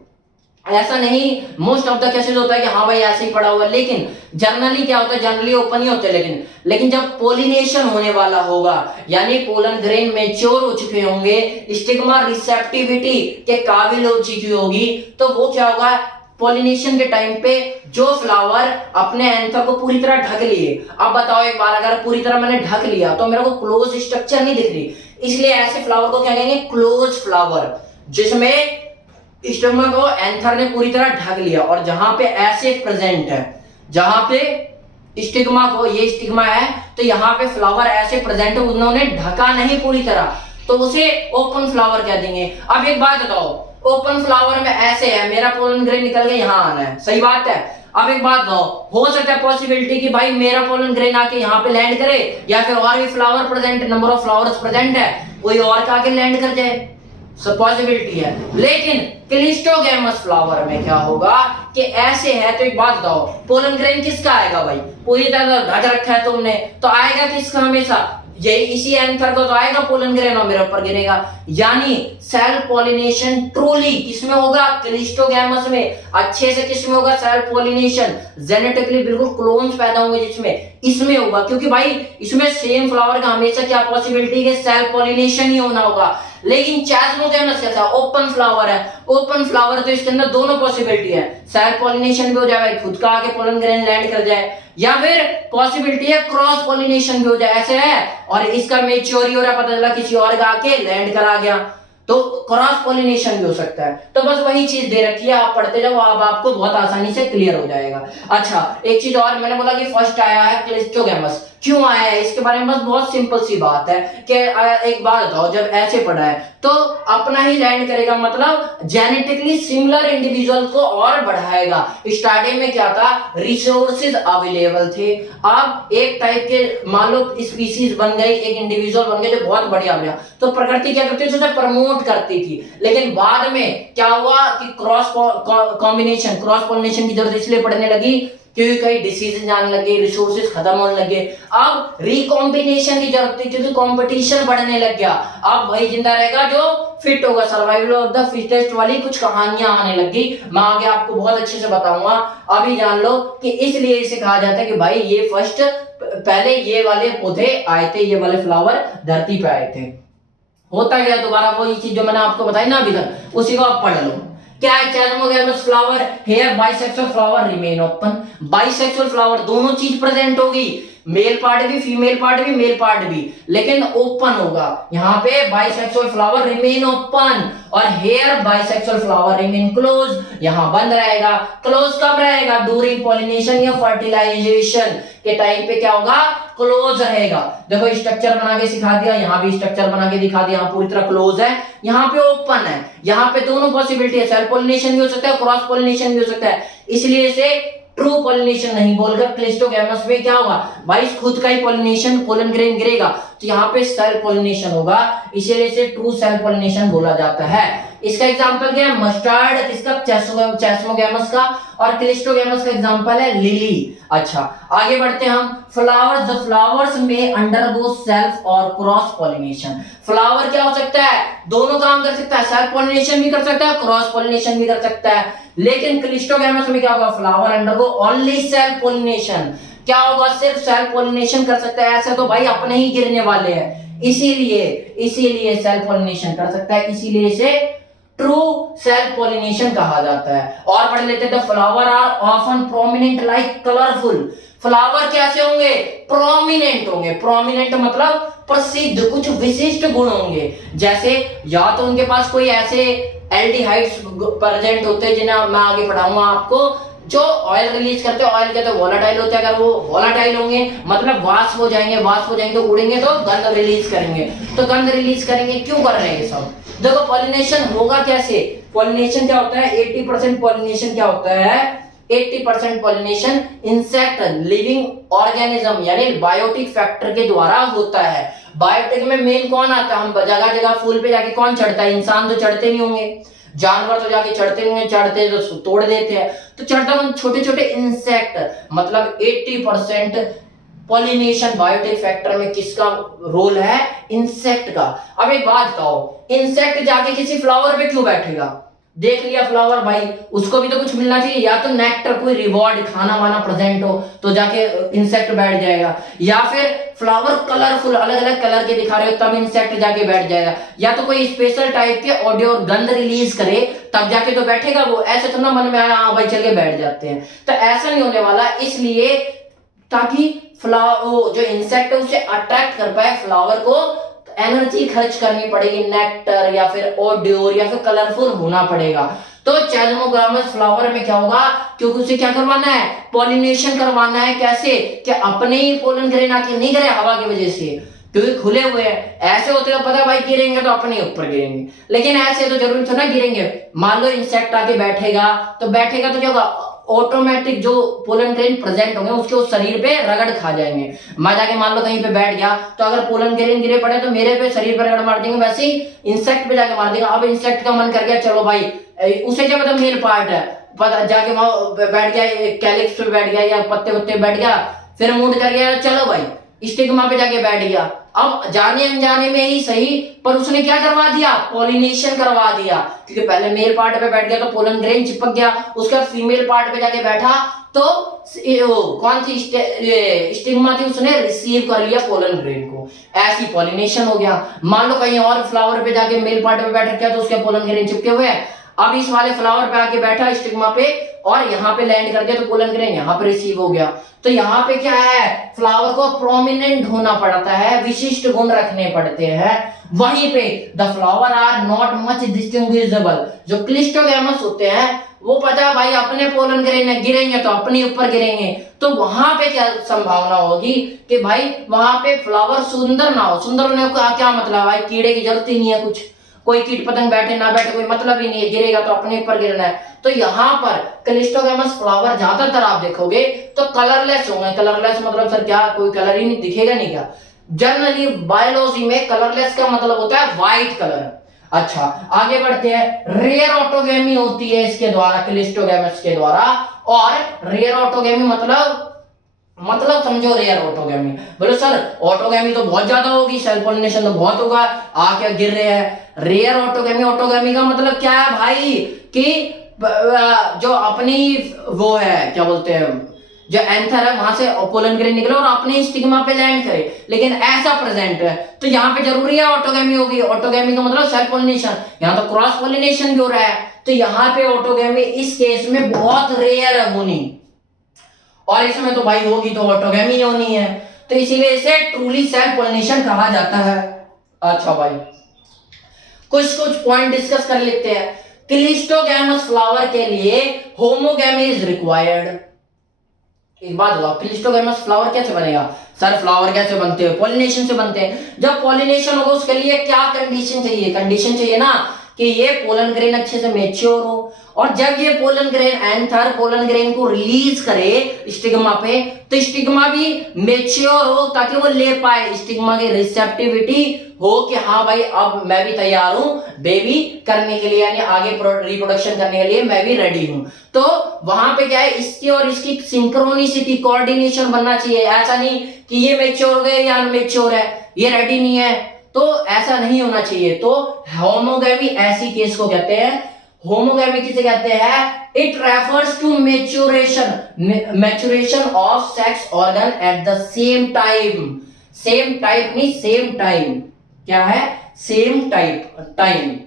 ऐसा नहीं मोस्ट ऑफ द केसेस होता है कि हाँ भाई ऐसे ही पड़ा हुआ, लेकिन जनरली क्या होता है, जनरली ओपन ही होते हैं। लेकिन जब पोलिनेशन होने वाला होगा यानी पोलन ग्रेन मैच्योर हो चुके होंगे, स्टिग्मा रिसेप्टिविटी के काबिल हो चुकी होगी, तो वो क्या होगा, पोलिनेशन के टाइम पे जो फ्लावर अपने एंथर को पूरी तरह ढक लिए। अब बताओ एक बार, अगर पूरी तरह मैंने ढक लिया तो मेरे को क्लोज स्ट्रक्चर नहीं दिख रही, इसलिए ऐसे फ्लावर को क्या कहेंगे, क्लोज फ्लावर, जिसमें स्टिग्मा को एंथर ने पूरी तरह ढक लिया। और जहां पे ऐसे प्रेजेंट है, जहां पे स्टिग्मा को, ये स्टिग्मा है तो यहाँ पे फ्लावर ऐसे प्रेजेंट है, उन्होंने ढका नहीं पूरी तरह, तो उसे ओपन फ्लावर कह देंगे। अब एक बात बताओ, ओपन फ्लावर में ऐसे है, मेरा पोलन ग्रेन निकल के यहाँ आना है, सही बात है। अब एक बात बताओ, हो सकता है पॉसिबिलिटी कि भाई मेरा पोलन ग्रेन आके यहाँ पे लैंड करे, या फिर और भी flower present, number of flowers present है, कोई और का आके लैंड कर जाए, सब पॉसिबिलिटी है। लेकिन क्लिस्टोगैमस फ्लावर में क्या होगा कि ऐसे है, तो एक बात बताओ, पोलन ग्रेन किसका आएगा भाई, पूरी तरह ढक रखा है तुमने, तो आएगा किसका हमेशा, ये इसी एंथर को तो आएगा पोलन ग्रेन और मेरे ऊपर गिरेगा। यानी सेल्फ पॉलिनेशन ट्रूली किसमें होगा, क्लिस्टोगैमस में। अच्छे से किसमें होगा सेल्फ पॉलिनेशन, जेनेटिकली बिल्कुल क्लोन्स पैदा होंगे जिसमें, इसमें होगा, क्योंकि भाई इसमें सेम फ्लावर का हमेशा क्या पॉसिबिलिटी है, सेल्फ पॉलिनेशन ही होना होगा। लेकिन चैस्मोगैमस कैसा, ओपन फ्लावर है, ओपन फ्लावर तो इसके अंदर दोनों पॉसिबिलिटी है, सेल्फ पॉलिनेशन भी हो जाए, खुद का आके पोलन ग्रेन लैंड कर जाए, या फिर पॉसिबिलिटी है क्रॉस पॉलिनेशन भी हो जाए, ऐसे है और इसका मेच्योर ही हो रहा, पता चला किसी और का आके लैंड करा गया, तो क्रॉस पॉलिनेशन भी हो सकता है। तो बस वही चीज दे रखी है, आप पढ़ते जाओ, आप आपको बहुत आसानी से क्लियर हो जाएगा। अच्छा एक चीज और, मैंने बोला कि फर्स्ट आया है क्लिस्टोगैमस, क्यों आया है इसके बारे में बस बहुत सिंपल सी बात है कि एक बात बताओ, जब ऐसे पढ़ा है तो अपना ही लैंड करेगा, मतलब जेनेटिकली सिमिलर इंडिविजुअल को और बढ़ाएगा। स्टार्टिंग में क्या था, रिसोर्सेज अवेलेबल थे, अब एक टाइप के मान लो स्पीसीज बन गई, एक इंडिविजुअल बन गए जो बहुत बढ़िया बढ़िया, तो प्रकृति क्या करती थी, उसे प्रमोट करती थी। लेकिन बाद में क्या हुआ कि क्रॉस कॉम्बिनेशन, क्रॉस पॉलिनेशन की जरूरत इसलिए पड़ने लगी क्योंकि कई डिसीजेज आने लगे, रिसोर्सेज खत्म होने लगे, अब रिकॉम्बिनेशन की जरूरत थी क्योंकि कंपटीशन बढ़ने लग गया। अब वही जिंदा रहेगा जो फिट होगा, सर्वाइवल ऑफ द फिटेस्ट वाली कुछ कहानियां आने लगी, मैं आगे आपको बहुत अच्छे से बताऊंगा। अभी जान लो कि इसलिए इसे कहा जाता है कि भाई ये फर्स्ट, पहले ये वाले पौधे आए थे, ये वाले फ्लावर धरती पे आए थे। होता गया दोबारा वही चीज जो मैंने आपको बताई ना अभी तक, उसी को आप पढ़ लो। क्या है chasmogamous flower, here bisexual flower remain open, bisexual flower दोनों चीज प्रेजेंट होगी, मेल पार्ट भी, फीमेल पार्ट भी, मेल पार्ट भी, लेकिन ओपन होगा। यहाँ पे बाइसेक्सुअल फ्लावर रिमेन ओपन और here bisexual flower remain close, यहाँ बंद रहेगा। क्लोज कब रहेगा, ड्यूरिंग पॉलिनेशन या फर्टिलाइजेशन के टाइम पे क्या होगा, क्लोज रहेगा। देखो स्ट्रक्चर बना के सिखा दिया, यहाँ भी स्ट्रक्चर बना के दिखा दिया, पूरी तरह क्लोज है, यहाँ पे ओपन है, यहाँ पे दोनों पॉसिबिलिटी है, सेल्फ पॉलिनेशन भी हो सकता है, क्रॉस पॉलिनेशन भी हो सकता है, इसलिए इसे ट्रू पॉलिनेशन नहीं बोलकर क्लिस्टोगैमस में क्या होगा भाई, खुद का ही पॉलिनेशन, पोलन ग्रेन गिरेगा तो यहाँ पे सेल्फ पॉलिनेशन होगा, इसीलिए इसे ट्रू सेल्फ पॉलिनेशन बोला जाता है। इसका एग्जांपल क्या है, मस्टर्ड किसका, चैस्मोगैमस का, और क्लिस्टोगैमस का एग्जांपल है लिली। अच्छा आगे बढ़ते हैं हम, फ्लावर्स, द फ्लावर्स में अंडरगो सेल्फ और क्रॉस पॉलिनेशन। फ्लावर क्या हो सकता है, दोनों काम कर सकता है, सेल्फ पॉलिनेशन भी कर सकता है, क्रॉस पॉलिनेशन भी कर सकता है। लेकिन क्लिस्टोगैमस में क्या होगा, flower undergo only self pollination, क्या होगा, सिर्फ सेल्फ पॉलिनेशन कर सकता है, ऐसे तो भाई अपने ही गिरने वाले हैं, इसीलिए सेल्फ पॉलिनेशन कर सकता है, इसीलिए इसे ट्रू सेल्फ पॉलिनेशन कहा जाता है। और पढ़ लेते हैं, the flower are often prominent like colourful, flower कैसे होंगे, प्रोमिनेंट होंगे, प्रोमिनेंट मतलब प्रसिद्ध, कुछ विशिष्ट गुण होंगे, जैसे या तो उनके पास कोई ऐसे एल्डिहाइड्स प्रेजेंट होते हैं जिन्हें मैं आगे पढ़ाऊंगा आपको, जो ऑयल रिलीज करते हैं, ऑयल के तो वोलाटाइल होते हैं, अगर वो वोलाटाइल होंगे मतलब वाष्प हो जाएंगे, तो उड़ेंगे तो गंध रिलीज करेंगे, तो गंध रिलीज करेंगे, क्यों कर रहे हैं ये सब, देखो पॉलिनेशन होगा कैसे, पॉलिनेशन क्या होता है, 80% पॉलिनेशन क्या होता है, 80% पॉलिनेशन इंसेक्ट लिविंग ऑर्गेनिज्म यानी बायोटिक फैक्टर के द्वारा होता है। बायोटिक में मेन कौन आता है, हम जगह जगह फूल पे जाके कौन चढ़ता है, इंसान तो चढ़ते नहीं होंगे, जानवर तो जाके चढ़ते नहीं होंगे, चढ़ते तो तोड़ देते हैं, तो चढ़ता कौन, छोटे छोटे इंसेक्ट, मतलब 80% पॉलिनेशन बायोटिक फैक्टर में किसका रोल है, इंसेक्ट का। अब एक बात बताओ, इंसेक्ट जाके किसी फ्लावर पे क्यों बैठेगा, देख लिया फ्लावर भाई, उसको भी तो कुछ मिलना चाहिए, या तो नेक्टर कोई रिवॉर्ड खाना वाना प्रेजेंट हो तो जाके इंसेक्ट बैठ जाएगा, या फिर फ्लावर कलरफुल अलग अलग कलर के दिखा रहे हो तब इंसेक्ट जाके बैठ जाएगा, या तो कोई स्पेशल टाइप के ऑडियो और गंध रिलीज करे तब जाके तो बैठेगा वो, ऐसे तो ना मन में आया हाँ भाई चल के बैठ जाते हैं, तो ऐसा नहीं होने वाला, इसलिए ताकि फ्लावर जो इंसेक्ट है उसे अट्रैक्ट कर पाए फ्लावर को, एनर्जी खर्च करनी पड़ेगी, नेक्टर या फिर ओड्योर या फिर कलरफुल होना पड़ेगा। तो चैस्मोगैमस फ्लावर में क्या होगा, क्योंकि उसे क्या करवाना है, पॉलिनेशन करवाना है, कैसे कि अपने ही पोलन ग्रेन आके नहीं गिरे हवा की वजह से, क्योंकि खुले हुए हैं, ऐसे होते तो पता भाई गिरेंगे तो अपने ऊपर गिरेंगे, लेकिन ऐसे तो जरूरी थोड़ा गिरेंगे, मान लो इंसेक्ट आके बैठेगा तो क्या होगा, ऑटोमेटिक जो पोलन ग्रेन प्रेजेंट होंगे उसके उस शरीर पे रगड़ खा जाएंगे। मैं जाके मान लो कहीं पे बैठ गया तो अगर पोलन ग्रेन गिरे पड़े तो मेरे पे शरीर पे रगड़ मार देंगे, वैसे ही इंसेक्ट पे जाके मार देंगे। अब इंसेक्ट का मन कर गया चलो भाई, उसे क्या पता मेल पार्ट है, पता जाके वहां बैठ गया, कैलिक्स पे बैठ गया या पत्ते वत्ते बैठ गया, फिर मूड कर गया चलो भाई स्टिग्मा पे जाके बैठ गया। अब जाने अनजाने में ही सही पर उसने क्या करवा दिया, पॉलिनेशन करवा दिया, क्योंकि पहले मेल पार्ट पे बैठ गया तो पोलन ग्रेन चिपक गया, उसके बाद फीमेल पार्ट पे जाके बैठा तो कौन सी स्टिग्मा थी उसने रिसीव कर लिया पोलन ग्रेन को, ऐसी पॉलिनेशन हो गया। मान लो कहीं और फ्लावर पे जाके मेल पार्ट पे बैठ गया तो उसके पोलन ग्रेन चिपके हुए हैं, अब इस वाले फ्लावर पे आके बैठा स्टिग्मा पे और यहाँ पे लैंड कर दिया तो पोलन ग्रेन यहाँ पे रिसीव हो गया। तो यहाँ पे क्या है, फ्लावर को प्रोमिनेंट होना पड़ता है, विशिष्ट गुण रखने पड़ते हैं। वहीं पे the flower are not much distinguishable, जो क्लिस्टोगैमस होते हैं वो पता है भाई अपने पोलन ग्रेन गिरेंगे तो अपने ऊपर गिरेंगे, तो वहां पे क्या संभावना होगी कि भाई वहां पे फ्लावर सुंदर ना हो। सुंदर होने का क्या मतलब भाई, कीड़े की जरूरत ही नहीं है, कुछ कोई कीट पतंग बैठे ना बैठे कोई मतलब ही नहीं है, गिरेगा तो अपने ऊपर गिरना है। तो यहाँ पर क्लिस्टोगैमस फ्लावर ज्यादातर आप देखोगे तो कलरलेस होंगे। कलरलेस मतलब सर क्या, कोई कलर ही नहीं दिखेगा नहीं क्या? जनरली बायोलॉजी में कलरलेस का मतलब होता है व्हाइट कलर। अच्छा आगे बढ़ते हैं, रेयर ऑटोगेमी होती है इसके द्वारा, क्लिस्टोगैमस के द्वारा। और रेयर ऑटोगेमी मतलब समझो रेयर ऑटोगेमी, बोलो सर ऑटोगेमी तो बहुत ज्यादा होगी, सेल पॉलिनेशन तो बहुत होगा, आके गिर रहे हैं। रेयर ऑटोगेमी, ऑटोगेमी का मतलब क्या है भाई कि जो अपनी वो है क्या बोलते हैं, जो एंथर है वहां से पोलन ग्रेन निकले और अपने स्टिग्मा पे लैंड करे, लेकिन ऐसा प्रेजेंट है तो यहाँ पे जरूरी है ऑटोगेमी होगी। ऑटोगेमी का मतलब सेल्फ पॉलिनेशन, यहाँ तो क्रॉस पॉलिनेशन भी हो रहा है, तो यहाँ पे ऑटोगेमी इस केस में बहुत रेयर है होनी, और इसमें तो भाई होगी तो ऑटोगेमी होनी है, तो इसीलिए इसे ट्रूली सेल्फ पॉलिनेशन कहा जाता है। अच्छा भाई कुछ पॉइंट डिस्कस कर लेते हैं। क्लिस्टोगैमस फ्लावर के लिए होमोगेमी इज रिक्वायर्ड। एक बात हुआ, क्लिस्टोगैमस फ्लावर कैसे बनेगा सर, फ्लावर कैसे बनते हैं, पॉलिनेशन से बनते हैं। जब पॉलिनेशन होगा उसके लिए क्या कंडीशन चाहिए, कंडीशन चाहिए ना कि ये पोलन ग्रेन अच्छे से मैच्योर हो, और जब ये pollen grain anther pollen grain को रिलीज करे स्टिग्मा पे तो स्टिग्मा भी मैच्योर हो ताकि वो ले पाए, स्टिग्मा की रिसेप्टिविटी हो कि हाँ भाई अब मैं भी तैयार हूं बेबी करने के लिए, यानी आगे रिप्रोडक्शन करने के लिए मैं भी रेडी हूं। तो वहां पे क्या है, इसकी और इसकी सिंक्रोनिसिटी कोऑर्डिनेशन बनना चाहिए। ऐसा नहीं कि ये मैच्योर हो गए या अनमैच्योर है, ये रेडी नहीं है, तो ऐसा नहीं होना चाहिए। तो होमोगैमी ऐसी केस को कहते हैं, होमोगैमी किसे कहते हैं, it refers to maturation of sex organ at the same time. Same type नहीं, सेम टाइम क्या है, सेम टाइम।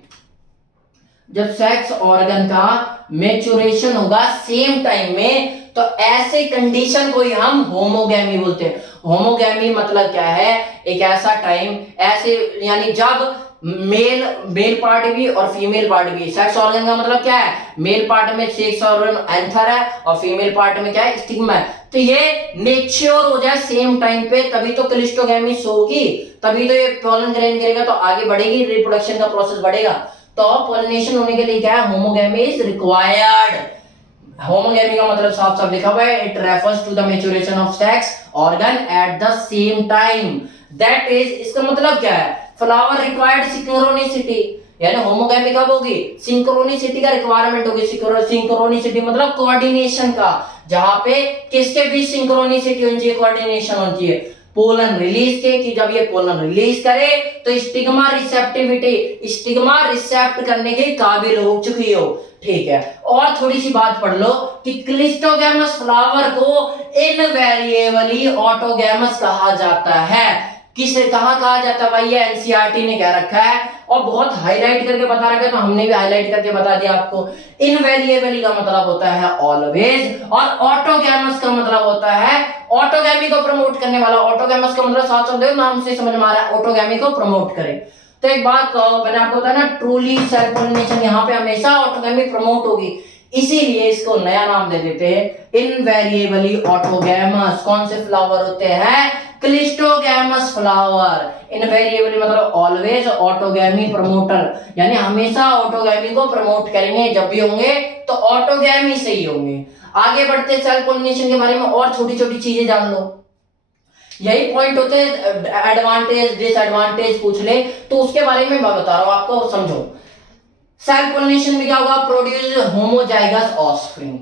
जब सेक्स ऑर्गन का मैच्योरेशन होगा सेम टाइम में तो ऐसे कंडीशन को ही हम होमोगैमी बोलते हैं। होमोगैमी मतलब क्या है, एक ऐसा टाइम, ऐसे यानी जब मेल पार्ट भी और फीमेल पार्ट भी, सेक्स ऑर्गन का मतलब क्या है, मेल पार्ट में सेक्स ऑर्गन एंथर है और फीमेल पार्ट में क्या है, स्टिग्मा है, तो ये मैच्योर हो जाए सेम टाइम पे, तभी तो क्लिस्टोगैमी होगी, तभी तो ये पोलन ग्रेन गिरेगा तो आगे बढ़ेगी, रिप्रोडक्शन का प्रोसेस बढ़ेगा। तो पॉलिनेशन होने के लिए क्या है, होमोगैमी इज रिक्वायर्ड। होमोगैमी का मतलब साफ साफ लिखा हुआ है, it refers to the maturation of sex organ at the same time. That is, इसका मतलब क्या है, फ्लावर रिक्वायर्ड सिंक्रोनिसिटी, यानी होमोगैमी कब होगी, सिंक्रोनिसिटी का रिक्वायरमेंट होगी। सिंक्रोनिसिटी मतलब कोऑर्डिनेशन का, जहां पे किसके बीच सिंक्रोनिसिटी होनी चाहिए, कोऑर्डिनेशन होनी चाहिए, पोलन रिलीज के, कि जब ये पोलन रिलीज करे तो स्टिग्मा रिसेप्टिविटी, स्टिग्मा रिसेप्ट करने के काबिल हो चुकी हो। ठीक है, और थोड़ी सी बात पढ़ लो कि क्लिस्टोगैमस फ्लावर को इनवेरिएबली ऑटोगैमस कहा जाता है। किसे कहाँ कहा जाता है भाई, ये एनसीईआरटी ने कह रखा है और बहुत हाईलाइट करके बता रखा है, तो हमने भी हाईलाइट करके बता दिया आपको। इनवेरिएबली का मतलब होता है ऑलवेज, और ऑटोगैमस का मतलब होता है ऑटोगैमी को प्रमोट करने वाला। ऑटोगैमस का मतलब साथ साथ नाम से समझ में आ रहा है, ऑटोगैमी को प्रमोट करे। तो एक बात मैंने आपको बताया ना, ट्रूली सेल्फ पॉलिनेशन, यहाँ पे हमेशा ऑटोगैमी प्रमोट होगी, इसीलिए इसको नया नाम दे देते हैं इनवेरिएबली ऑटोगैमस। कौन से फ्लावर होते हैं, क्लिस्टोगैमस फ्लावर। इनवेरिएबली मतलब ऑलवेज, ऑटोगैमी प्रमोटर, यानी हमेशा ऑटोगैमी को प्रमोट करेंगे, जब भी होंगे तो ऑटोगैमी से ही होंगे। आगे बढ़ते सेल्फ पॉलिनेशन के बारे में और छोटी छोटी चीजें जान लो। यही पॉइंट होते हैं, एडवांटेज डिसएडवांटेज पूछ ले तो उसके बारे में मैं बता रहा हूं आपको, समझो। सेल्फ पॉलिनेशन में क्या होगा, produce homozygous offspring.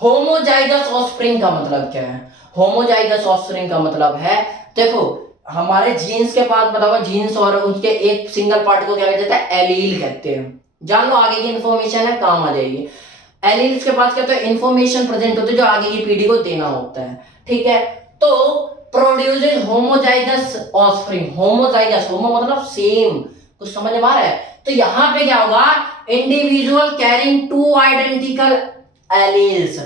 Homozygous offspring का मतलब क्या है? होमोजाइगस ऑफस्प्रिंग का मतलब है, देखो हमारे जीन्स के पास बताओ, जीन्स और उसके एक सिंगल पार्ट को क्या कहते हैं? एलील कहते हैं। जान लो, आगे की इंफॉर्मेशन है, काम आ जाएगी। एलील्स के पास क्या होता है? इंफॉर्मेशन प्रेजेंट होती है जो आगे की पीढ़ी को देना होता है, ठीक है। तो प्रोड्यूसेस होमोजाइगस ऑफस्प्रिंग। होमोजाइगस, होमो मतलब सेम, कुछ समझ में आ रहा है? तो यहां पे क्या होगा, individual carrying two identical alleles,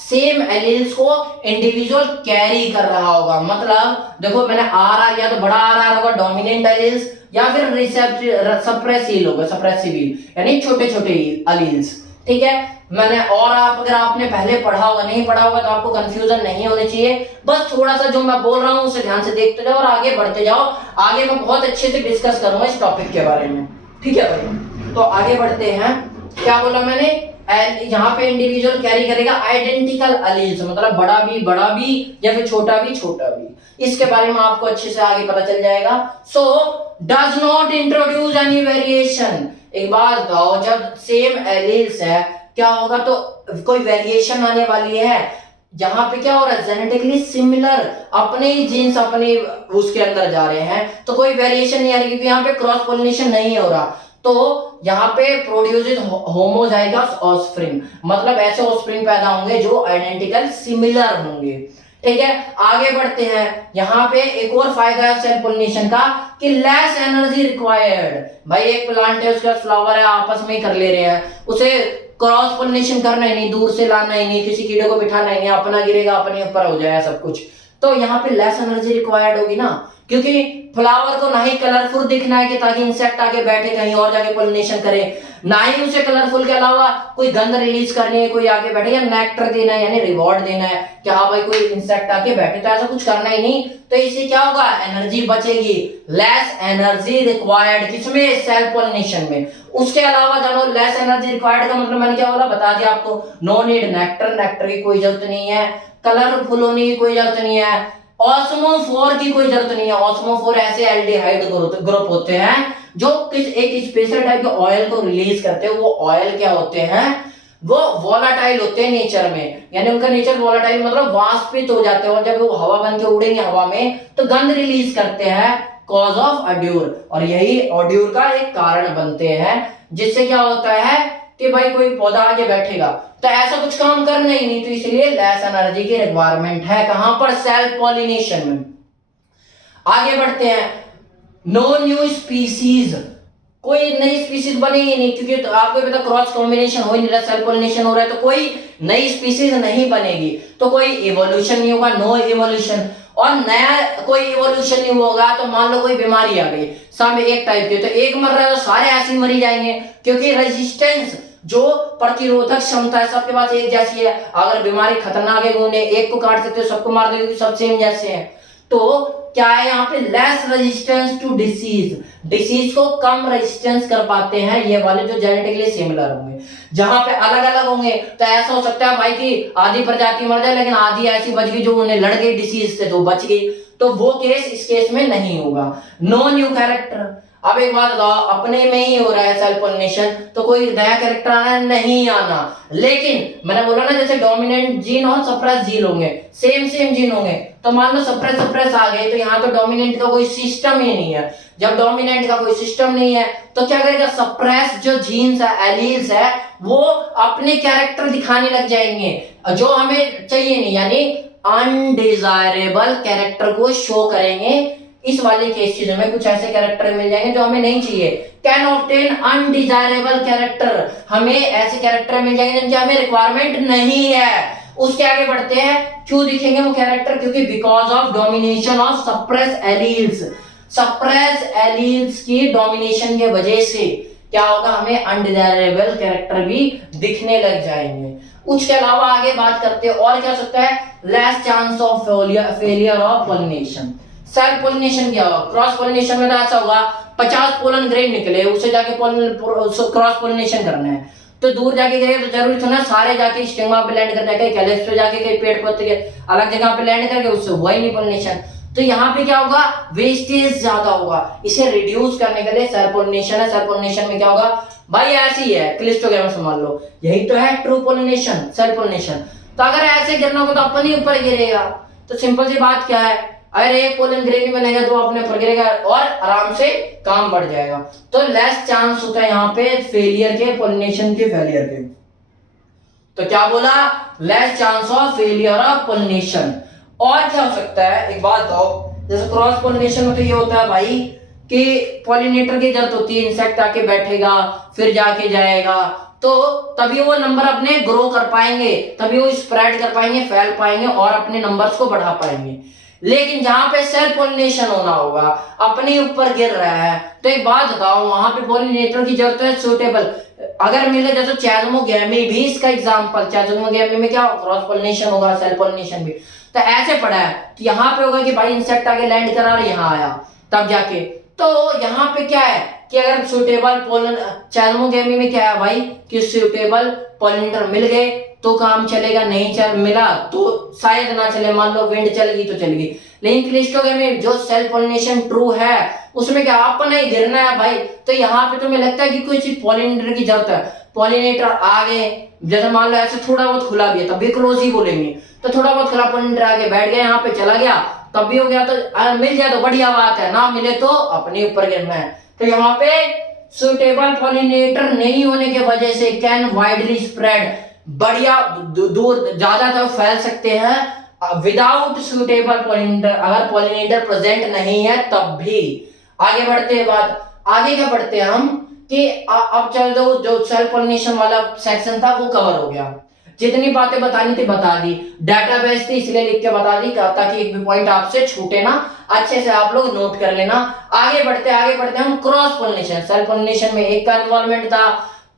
same alleles को इंडिविजुअल कैरी कर रहा होगा। मतलब देखो मैंने आर या तो बड़ा आर होगा डोमिनेंट एलील्स, या फिर सप्रेसिव होगा, सप्रेसिव यानी छोटे छोटे एलील्स, ठीक है। मैंने और आप अगर आपने पहले पढ़ा होगा, नहीं पढ़ा होगा तो आपको कंफ्यूजन नहीं होनी चाहिए, बस थोड़ा सा जो मैं बोल रहा हूं उसे ध्यान से देखते जाओ और आगे बढ़ते जाओ। आगे मैं बहुत अच्छे से डिस्कस करूंगा इस टॉपिक के बारे में, ठीक है भाई। तो आगे बढ़ते हैं, क्या बोला मैंने, यहाँ पे इंडिविजुअल कैरी करेगा आइडेंटिकल एलील्स, मतलब बड़ा भी या फिर छोटा भी। इसके बारे में आपको अच्छे से आगे पता चल जाएगा। So does not introduce any variation. एक बात बताओ, जब सेम एलील्स है क्या होगा, तो कोई वेरिएशन आने वाली है। जहां पे क्या हो रहा है, जेनेटिकली सिमिलर, अपने ही जीन्स अपने उसके अंदर जा रहे हैं, तो कोई वेरिएशन नहीं आ रही, क्योंकि यहाँ पे क्रॉस पोलिनेशन नहीं हो रहा। तो यहाँ पे प्रोड्यूसेस होमोजाइगस ऑफस्प्रिंग, मतलब ऐसे ऑफस्प्रिंग पैदा होंगे जो आइडेंटिकल सिमिलर होंगे, ठीक है। आगे बढ़ते हैं, यहाँ पे एक और फायदा है सेल्फ पोलिनेशन का कि लेस एनर्जी रिक्वायर्ड। भाई एक प्लांट है, उसका फ्लावर है, आपस में ही कर ले रहे हैं, उसे क्रॉस पोलिनेशन करना ही नहीं, दूर से लाना ही नहीं, किसी कीड़े को बिठाना ही नहीं, अपना गिरेगा अपने ऊपर हो जाएगा सब कुछ। तो यहाँ पे लेस एनर्जी रिक्वायर्ड होगी ना, क्योंकि फ्लावर को ना ही कलरफुल दिखना है कि ताकि इंसेक्ट आके बैठे कहीं और जाके पोलिनेशन करे, ना ही उसे कलरफुल के अलावा कोई गंध रिलीज करनी है, कोई आके बैठे, या नेक्टर देना है यानी रिवॉर्ड देना है कि हाँ भाई कोई इंसेक्ट आके बैठे, तो ऐसा कुछ करना ही नहीं। तो इससे क्या होगा, एनर्जी बचेगी, लेस एनर्जी रिक्वायर्ड, किसमें, सेल्फ पोलिनेशन में। उसके अलावा जानो, लेस एनर्जी रिक्वायर्ड का मतलब मैंने क्या बोला, बता दिया आपको। नो नीड नेक्टर की कोई जरूरत नहीं है, कलरफुल होने की कोई जरूरत नहीं है, ऑस्मोफोर की कोई जरूरत नहीं है। ऑस्मोफोर ऐसे एल्डिहाइड ग्रुप होते हैं जो एक स्पेशल टाइप के ऑयल को रिलीज करते हैं। वो ऑयल क्या होते हैं, वो वोलाटाइल होते हैं नेचर में, यानी उनका नेचर वोलाटाइल मतलब वाष्पित हो जाते हैं, और जब वो हवा बन के उड़ेंगे हवा में तो गंध रिलीज करते हैं, कॉज ऑफ ऑड्यूर, और यही ऑड्यूर का एक कारण बनते हैं, जिससे क्या होता है कि भाई कोई पौधा आगे बैठेगा तो ऐसा कुछ काम करना ही नहीं, तो इसलिए लेस एनर्जी की रिक्वायरमेंट है, कहां पर, सेल्फ पॉलिनेशन में। आगे बढ़ते हैं, नो न्यू स्पीसीज, कोई नई स्पीसीज बनेगी नहीं, क्योंकि तो आपको पता क्रॉस कॉम्बिनेशन हो ही नहीं रहा, सेल्फ पॉलिनेशन हो रहा है, तो कोई नई स्पीसीज नहीं बनेगी, तो कोई इवोल्यूशन नहीं होगा, नो इवोल्यूशन। और नया कोई इवोल्यूशन नहीं होगा तो मान लो कोई बीमारी आ गई सामने एक टाइप की, तो एक मर रहा है तो सारे ऐसे मरी जाएंगे, क्योंकि रेजिस्टेंस जो प्रतिरोधक क्षमता है सबके पास एक जैसी है। अगर बीमारी खतरनाक है, उन्हें एक को काट सकते हो, सबको मार देते, सब सेम जैसे हैं। तो क्या है यहाँ पे, less resistance to disease, disease को कम रेजिस्टेंस कर पाते हैं ये वाले जो जेनेटिकली सिमिलर होंगे। जहां पे अलग अलग होंगे तो ऐसा हो सकता है भाई कि आधी प्रजाति मर जाए, लेकिन आधी ऐसी बच गई जो उन्हें लड़ गई डिसीज से, तो बच गई, तो वो केस इस केस में नहीं होगा। नो न्यू कैरेक्टर, अब एक बात बताओ, अपने में ही हो रहा है सेल्फ पॉलिनेशन, तो कोई नया कैरेक्टर आना नहीं आना। लेकिन मैंने बोला ना, जैसे डोमिनेंट जीन और सप्रेस जीन होंगे, सेम जीन होंगे, तो मान लो सप्रेस आ गए, तो यहाँ तो डोमिनेंट का कोई सिस्टम ही नहीं है। जब डोमिनेंट का कोई सिस्टम नहीं है तो क्या करेगा, सप्रेस जो जीन्स है, एलील्स है, वो अपने कैरेक्टर दिखाने लग जाएंगे जो हमें चाहिए नहीं, यानी अनडिजायरेबल कैरेक्टर को शो करेंगे। इस वाले केस चीजों में कुछ ऐसे कैरेक्टर मिल जाएंगे जो हमें नहीं चाहिए। कैन ऑब्टेन अनडिजायरेबल कैरेक्टर, हमें ऐसे कैरेक्टर मिल जाएंगे जिनकी हमें रिक्वायरमेंट नहीं है। उसके आगे बढ़ते हैं, क्यों दिखेंगे वो कैरेक्टर, क्योंकि because of domination of suppress alleles, suppress alleles की डोमिनेशन की वजह से क्या होगा, हमें अनडिजायरेबल कैरेक्टर भी दिखने लग जाएंगे। उसके अलावा आगे बात करते हैं और क्या हो सकता है, less chance of failure of pollination. Self pollination क्या होगा, क्रॉस पॉलिनेशन में तो ऐसा होगा 50 पोलन ग्रेन निकले, उसे जाके क्रॉस पॉलिनेशन करना है, तो दूर जाके गए तो जरूरी थोड़ा सारे जाके स्टिग्मा पे लैंड कर जाए, कहीं कैलिप्स पे जाके, कहीं पेड़ पौधे के अलग जगह पे लैंड करके, उससे हुआ ही नहीं पोलिनेशन। तो यहाँ पे क्या होगा, वेस्टेज ज्यादा होगा। इसे रिड्यूस करने के लिए सेल्फ पोलिनेशन है। सेल्फ पोलिनेशन में क्या होगा भाई, ऐसी है क्लिस्टोगैमा से, मान लो यही तो है ट्रू पोलिनेशन, सेल्फ पोलिनेशन। तो अगर ऐसे गिरना होगा तो अपन ही ऊपर गिरेगा। तो सिंपल सी बात क्या है, अगर एक पोलन ग्रेन बनेगा तो अपने ऊपर गिरेगा और आराम से काम बढ़ जाएगा। तो लेस चांस होता है यहाँ पे फेलियर के, पोलिनेशन के फेलियर के। तो क्या बोला, less chance of failure of pollination. और क्या हो सकता है, एक बात बताओ, जैसे क्रॉस पोलिनेशन में तो ये होता है भाई कि पॉलिनेटर की जरूरत होती है, इंसेक्ट आके बैठेगा फिर जाके जाएगा, तो तभी वो नंबर अपने ग्रो कर पाएंगे, तभी वो स्प्रेड कर पाएंगे, फैल पाएंगे और अपने नंबर्स को बढ़ा पाएंगे। लेकिन जहां पे सेल्फ पोलिनेशन होना होगा, अपने ऊपर गिर रहा है, तो एक बात बताओ, वहां पे पोलिनेटर की जरूरत है सुटेबल। अगर मिले जैसे चैजमोगैमी भी इसका एग्जांपल, चैजमोगैमी में क्या क्रॉस पोलिनेशन होगा, सेल्फ पोलिनेशन भी। तो ऐसे पढ़ा है कि यहाँ पे होगा कि भाई इंसेक्ट आगे लैंड करा और यहाँ आया तब जाके। तो यहाँ पे क्या है कि अगर सुटेबल पोलन, चैजमोगैमी में क्या है भाई कि सुटेबल पोलिनेटर मिल गए तो काम चलेगा, नहीं चल मिला तो शायद ना चले, मान लो विंड चल गई तो चल गई। लेकिन क्लिस्टोगैमी जो सेल्फ पोलिनेशन ट्रू है उसमें क्या अपन ही गिरना है भाई। तो यहाँ पे तुम्हें लगता है कि कोई चीज पॉलिनेटर की जरूरत है, पॉलिनेटर आ गए, जैसे मान लो ऐसे थोड़ा बहुत खुला भी है तब भी क्लोज ही बोलेंगे, तो थोड़ा बहुत खुला पॉलिनेटर आगे बैठ गया, यहाँ पे चला गया तब भी हो गया। तो अगर मिल जाए तो बढ़िया बात है, ना मिले तो अपने ऊपर गिरना है। तो यहाँ पे सुटेबल पॉलिनेटर नहीं होने की वजह से कैन वाइडली स्प्रेड, बढ़िया दूर ज्यादा तो फैल सकते हैं विदाउट सुटेबल पॉलिनेटर, अगर पॉलिनेटर प्रेजेंट नहीं है तब भी। आगे बढ़ते हैं, बात आगे क्या बढ़ते हैं हम कि अब चल दो, जो सेल्फ पॉलिनेशन वाला सेक्शन था वो कवर हो गया, जितनी बातें बतानी थी बता दी, डेटाबेस थी इसलिए लिख के बता दी ताकि एक भी पॉइंट आपसे छूटे ना, अच्छे से आप लोग नोट कर लेना। आगे बढ़ते हम क्रॉस पोलिनेशन। सेल्फ पोलिनेशन में एक का इन्वॉल्वमेंट था,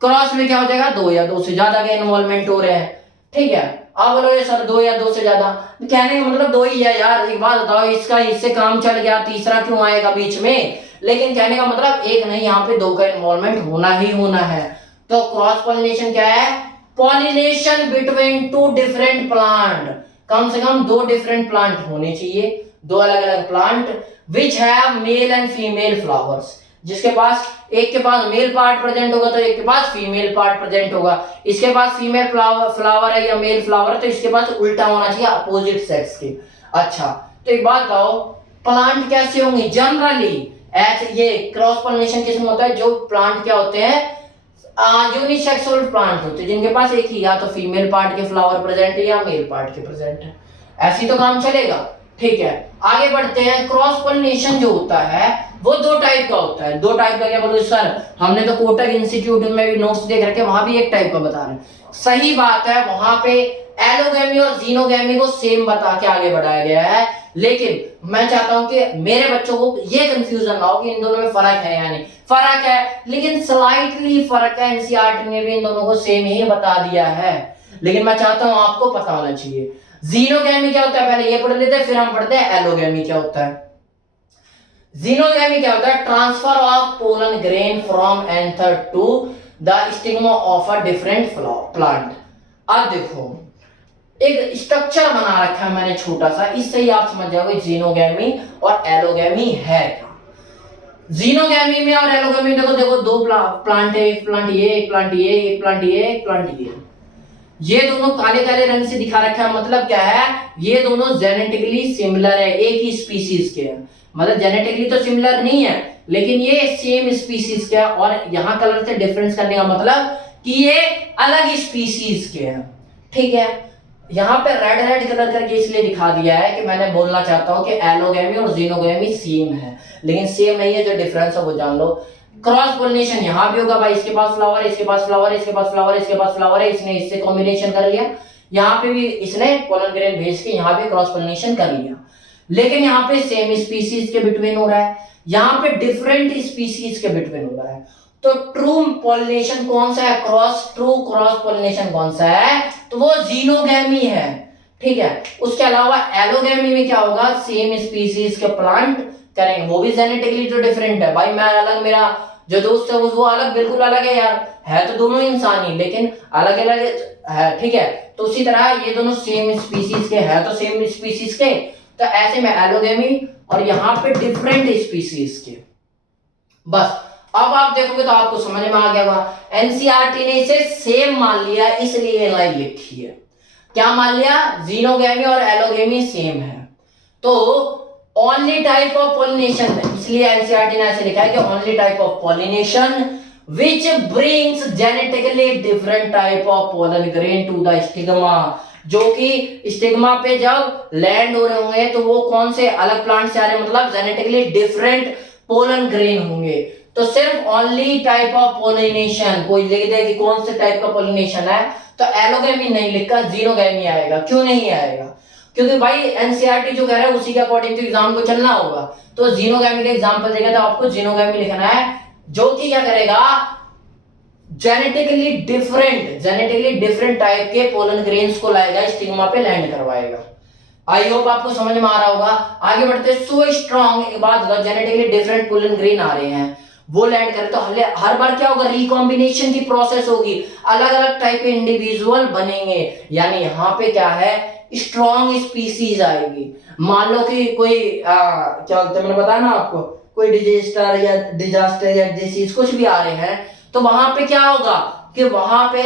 क्रॉस में क्या हो जाएगा, दो या दो से ज्यादा के इन्वॉल्वमेंट हो रहे हैं। ठीक है, आप बोलो ये सर दो या दो से ज्यादा, कहने का मतलब दो ही है यार। एक बात बताओ, इसका इससे काम चल गया, तीसरा क्यों आएगा बीच में, लेकिन कहने का मतलब एक नहीं, यहाँ पे दो का इन्वॉल्वमेंट होना ही होना है। तो क्रॉस पोलिनेशन क्या है, pollination between two different plant, कम से कम दो डिफरेंट प्लांट होने चाहिए, दो अलग अलग plant which have male and female flowers, जिसके पास एक के पास मेल पार्ट प्रेजेंट होगा तो एक के पास फीमेल पार्ट प्रेजेंट होगा, इसके पास फीमेल फ्लावर है या मेल फ्लावर, तो इसके पास उल्टा होना चाहिए, अपोजिट सेक्स के। अच्छा, तो एक बात बताओ, प्लांट कैसे होंगे जनरली, ऐसे ये क्रॉस पोलिनेशन किसमें होता है, जो प्लांट क्या होते हैं यूनिसेक्सुअल प्लांट होते हैं, जिनके पास एक ही या तो फीमेल पार्ट के फ्लावर प्रेजेंट है या मेल पार्ट के प्रेजेंट है, ऐसी तो काम चलेगा। ठीक है, आगे बढ़ते हैं। क्रॉस पोलिनेशन जो होता है वो दो टाइप का होता है। दो टाइप का क्या बोलो सर, हमने तो कोटक इंस्टीट्यूट में भी नोट्स देख रखे, वहां भी एक टाइप का बता रहे हैं। सही बात है, वहां पे एलोगैमी और जीनोगैमी को सेम बता के आगे बढ़ाया गया है, लेकिन मैं चाहता हूं कि मेरे बच्चों को ये कंफ्यूजन ना हो कि इन दोनों में फर्क है या नहीं। फर्क है, लेकिन स्लाइटली फर्क है, एनसीईआरटी ने भी इन दोनों को सेम ही बता दिया है, लेकिन मैं चाहता हूं आपको पता होना चाहिए। जीनोगैमी क्या होता है पहले ये पढ़ लेते हैं, फिर हम पढ़ते हैं एलोगैमी क्या होता है। जीनोगैमी क्या होता है, transfer of pollen grain from anther to the stigma of a different plant. अब देखो एक स्ट्रक्चर बना रखा है मैंने छोटा सा, इससे ही आप समझ जाओगे जीनोगैमी और एलोगैमी है क्या। जीनोगैमी में और एलोगैमी में देखो दो प्लांट है, एक प्लांट ये, एक प्लांट ये, एक प्लांट ये, एक प्लांट ये दोनों काले काले रंग से दिखा रखा है, मतलब क्या है, ये दोनों जेनेटिकली सिमिलर है, एक ही स्पीसीज के हैं, मतलब जेनेटिकली तो सिमिलर नहीं है लेकिन ये सेम स्पीसीज के हैं, और यहाँ कलर से डिफरेंस करने का मतलब कि ये अलग स्पीसीज के हैं। ठीक है, यहाँ पे रेड रेड कलर करके इसलिए दिखा दिया है कि मैंने बोलना चाहता हूँ कि एलोगैमी और जीनोगैमी सेम है, लेकिन सेम नहीं है, जो डिफरेंस है वो जान लो। क्रॉस पोलिनेशन यहाँ भी होगा भाई, इसके पास फ्लावर है, इसके पास फ्लावर है, इसके पास फ्लावर है, इसके पास फ्लावर है, इसने इससे कॉम्बिनेशन कर लिया, यहाँ पे भी इसने पोलन ग्रेन भेज के यहाँ भी क्रॉस पोलिनेशन कर लिया, लेकिन यहाँ पे सेम स्पीसीज के बिटवीन हो रहा है, यहाँ पे डिफरेंट स्पीसीज के बिटवीन हो रहा है। तो ट्रू पोलिनेशन कौन सा है, ट्रू क्रॉस पोलिनेशन कौन सा है, तो वो जीनोगैमी है। ठीक है, उसके अलावा एलोगैमी में क्या होगा, सेम स्पीसीज के प्लांट करेंगे, वो भी जेनेटिकली तो डिफरेंट है भाई, मैं अलग, मेरा जो दोस्त है वो अलग, बिल्कुल अलग है यार, है तो दोनों इंसान ही लेकिन अलग अलग है, ठीक है। तो उसी तरह ये दोनों सेम स्पीसीज के है, तो सेम स्पीसीज के, तो ऐसे में एलोगेमी और यहाँ पे डिफरेंट स्पीसीज के। बस अब आप देखोगे तो आपको समझ में आ गया होगा। एनसीईआरटी ने इसे सेम मान लिया, इसलिए ये लाइन लिखी है। क्या मान लिया? जीनोगेमी और एलोगेमी सेम है। तो ओनली टाइप ऑफ पॉलिनेशन, इसलिए एनसीईआरटी ने ऐसे लिखा है कि only type of pollination which brings genetically different type of pollen grain to the stigma, जो कि स्टिग्मा पे जब लैंड हो रहे होंगे तो वो कौन से अलग प्लांट से आ रहे हैं, मतलब जेनेटिकली डिफरेंट पोलन ग्रेन होंगे। तो सिर्फ ओनली टाइप ऑफ पोलिनेशन, कोई लिख दे कि कौन से टाइप का पोलिनेशन है, तो एलोगेमी नहीं लिखा, जीनोगेमी आएगा। क्यों नहीं आएगा? क्योंकि भाई एनसीईआरटी जो कह रहा है उसी के अकॉर्डिंग तो एग्जाम को चलना होगा। तो जीनोगेमी का एग्जांपल देगा तो आपको जीनोगेमी लिखना है, जो कि क्या करेगा, जेनेटिकली डिफरेंट टाइप के पोलन ग्रेन्स को लाएगा, स्टिग्मा पे लैंड करवाएगा। आई होप आपको समझ में आ रहा होगा। आगे बढ़ते सो स्ट्रॉन्ग, एक बात बताओ, जेनेटिकली डिफरेंट पोलन ग्रेन आ रहे हैं, वो लैंड करे तो हर बार क्या होगा, रिकॉम्बिनेशन की प्रोसेस होगी, अलग अलग टाइप के इंडिविजुअल बनेंगे। यानी यहाँ पे क्या है, स्ट्रॉन्ग स्पीसीज आएगी। मान लो कि कोई क्या बोलते हैं, मैंने बताया ना आपको, कोई डिजास्टर या डिसीज कुछ भी आ रहे हैं, तो वहां पे क्या होगा कि वहां पे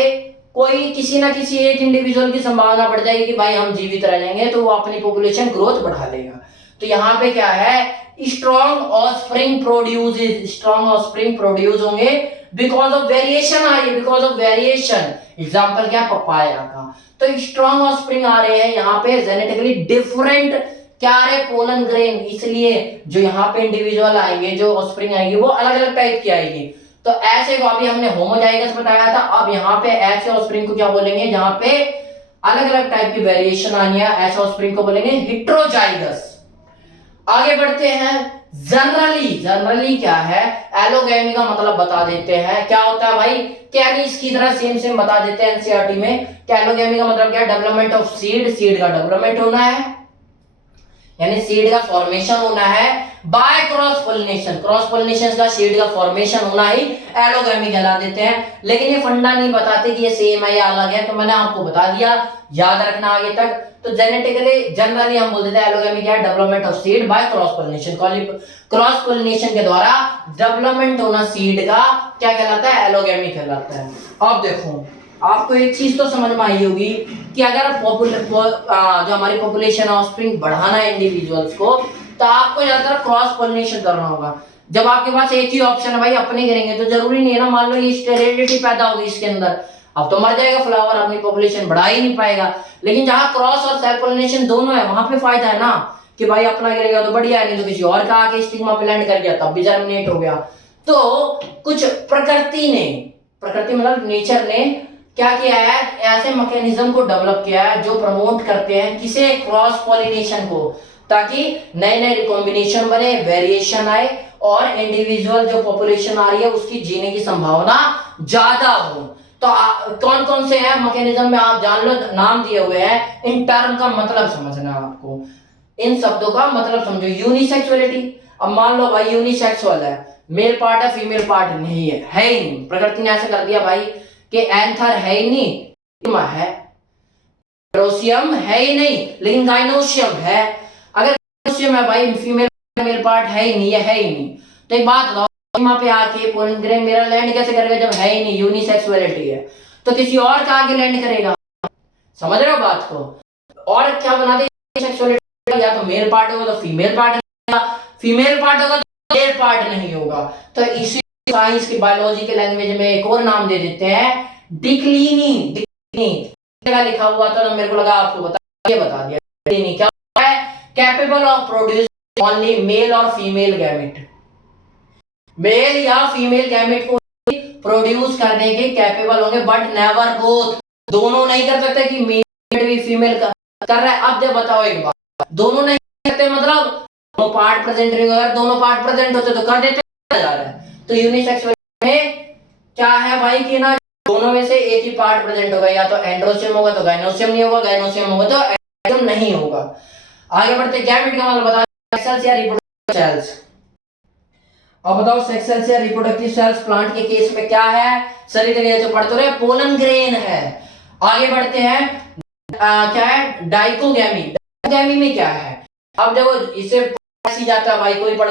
कोई किसी ना किसी एक इंडिविजुअल की संभावना बढ़ जाएगी कि भाई हम जीवित रह जाएंगे, तो वो अपनी पॉपुलेशन ग्रोथ बढ़ा लेगा। तो यहाँ पे क्या है, स्ट्रॉन्ग ऑफस्प्रिंग प्रोड्यूस होंगे बिकॉज ऑफ वेरिएशन आ रही है, बिकॉज ऑफ वेरिएशन। एग्जाम्पल क्या, पपाया का। तो स्ट्रॉन्ग ऑफस्प्रिंग आ रहे हैं यहाँ पे, जेनेटिकली डिफरेंट क्या आ रहे, पोलन ग्रेन, इसलिए जो यहाँ पे इंडिविजुअल आएंगे, जो ऑफस्प्रिंग आएगी वो अलग अलग टाइप की आएगी। तो ऐसे को अभी हमने होमोजाइगस बताया था, अब यहाँ पे ऐसे ऑफस्प्रिंग को क्या बोलेंगे, जहां पे अलग अलग टाइप की वेरिएशन आनी है, ऐसे ऑफस्प्रिंग को बोलेंगे हेटेरोजाइगस। आगे बढ़ते हैं, जनरली क्या है, एलोगेमी का मतलब बता देते हैं, क्या होता है भाई, क्या नहीं इसकी तरह सेम बता देते हैं एनसीईआरटी में। क्या एलोगेमी का मतलब क्या है, डेवलपमेंट ऑफ सीड का डेवलपमेंट होना है, यानी सीड का फॉर्मेशन होना है बाय क्रॉस पोलिनेशन का सीड का फॉर्मेशन होना ही एलोगेमी कहला देते हैं। लेकिन ये फंडा नहीं बताते कि ये सेम है या अलग है, तो मैंने आपको बता दिया, याद रखना आगे तक। तो जनरली हम बोल देते हैं एलोगेमी क्या है, development of seed by cross pollination के द्वारा डेवलपमेंट होना सीड का क्या कहलाता है, एलोगेमी कहलाता है। अब देखो आपको एक चीज तो समझ में आई होगी कि अगर जो हमारी पॉपुलेशन ऑफस्प्रिंग बढ़ाना है इंडिविजुअल्स को, तो आपको ज्यादातर क्रॉस पोलिनेशन करना होगा। जब आपके पास एक ही ऑप्शन है भाई अपने करेंगे, तो जरूरी नहीं है ना, मान लो ये स्टेरिलिटी पैदा होगी इसके अंदर, अब तो मर जाएगा फ्लावर, अपनी पॉपुलेशन बढ़ा ही नहीं पाएगा। लेकिन जहां क्रॉस और सेल्फ पोलिनेशन दोनों है, वहां पे फायदा है ना, कि भाई अपना गिरेगा तो बढ़िया है, नहीं तो किसी और का आके स्टिग्मा पे लैंड कर गया तब भी जर्मिनेट हो गया। तो कुछ प्रकृति मतलब नेचर ने क्या किया है, ऐसे मैकेनिज्म को डेवलप किया है जो प्रमोट करते हैं किसे, क्रॉस पॉलिनेशन को, ताकि नए रिकॉम्बिनेशन बने, वेरिएशन आए और इंडिविजुअल जो पॉपुलेशन आ रही है उसकी जीने की संभावना ज्यादा हो। तो कौन कौन से हैं मैकेनिज्म में आप जान लो, नाम दिए हुए हैं, इन टर्म का मतलब समझना आपको, इन शब्दों का मतलब समझो। यूनिसेक्सुअलिटी, अब मान लो भाई यूनिसेक्सुअल है, मेल पार्ट है फीमेल पार्ट नहीं है ही नहीं, प्रकृति ने ऐसे कर दिया भाई कि एंथर है ही नहीं, है एरोसियम है ही नहीं, लेकिन गाइनोसियम है। अगर गाइनोसियम है भाई, फीमेल मेल पार्ट है ही नहीं, ये है ही नहीं, तो एक बात बताओ, वहां पे आके पोलन ग्रेन मेरा लैंड कैसे करेगा जब है ही नहीं, यूनिसेक्सुअलिटी है, तो किसी और का आगे लैंड करेगा। समझ रहे हो बात को? और क्या बना दे सेक्सुअलिटी, या तो मेल पार्ट होगा तो फीमेल पार्ट होगा, फीमेल पार्ट होगा तो मेल पार्ट नहीं होगा। तो इसी साइंस की बायोलॉजी के लैंग्वेज में एक और नाम दे देते हैं डिक्लिनी का लिखा हुआ था, तो मेरे को लगा आपको बता दिया। डिक्लिनी क्या है, capable of produce only mail और फीमेल गैमेट, मेल या फीमेल गैमेट को प्रोड्यूस करने के कैपेबल होंगे, बट नेवर बोथ, दोनों नहीं कर सकते कि मेल भी फीमेल कर रहा है। अब जब बताओ एक बात, दोनों नहीं करते मतलब दोनों पार्ट प्रेजेंट नहीं, अगर दोनों पार्ट प्रेजेंट होते तो कर देते जा रहा है। तो यूनिसेक्सुअल में क्या है भाई कि ना दोनों में से एक ही पार्ट प्रेजेंट होगा, या तो एंड्रोसियम होगा तो गाइनोसियम नहीं होगा, गाइनोसियम होगा तो एंड्रोसियम नहीं होगा। आगे बढ़ते, गैमेट का मतलब बता, सेल्स या रिप्रोडक्टिव सेल्स। अब बताओ सेक्सुअल से रिप्रोडक्टिव सेल्स प्लांट के केस में क्या है, सही तरीके से पढ़ते रहे, पोलन ग्रेन है। आगे बढ़ते हैं, क्या है, डाइकोगैमी। डाइकोगैमी में क्या है, अब देखो इसे ऐसी जाता है भाई, कोई पढ़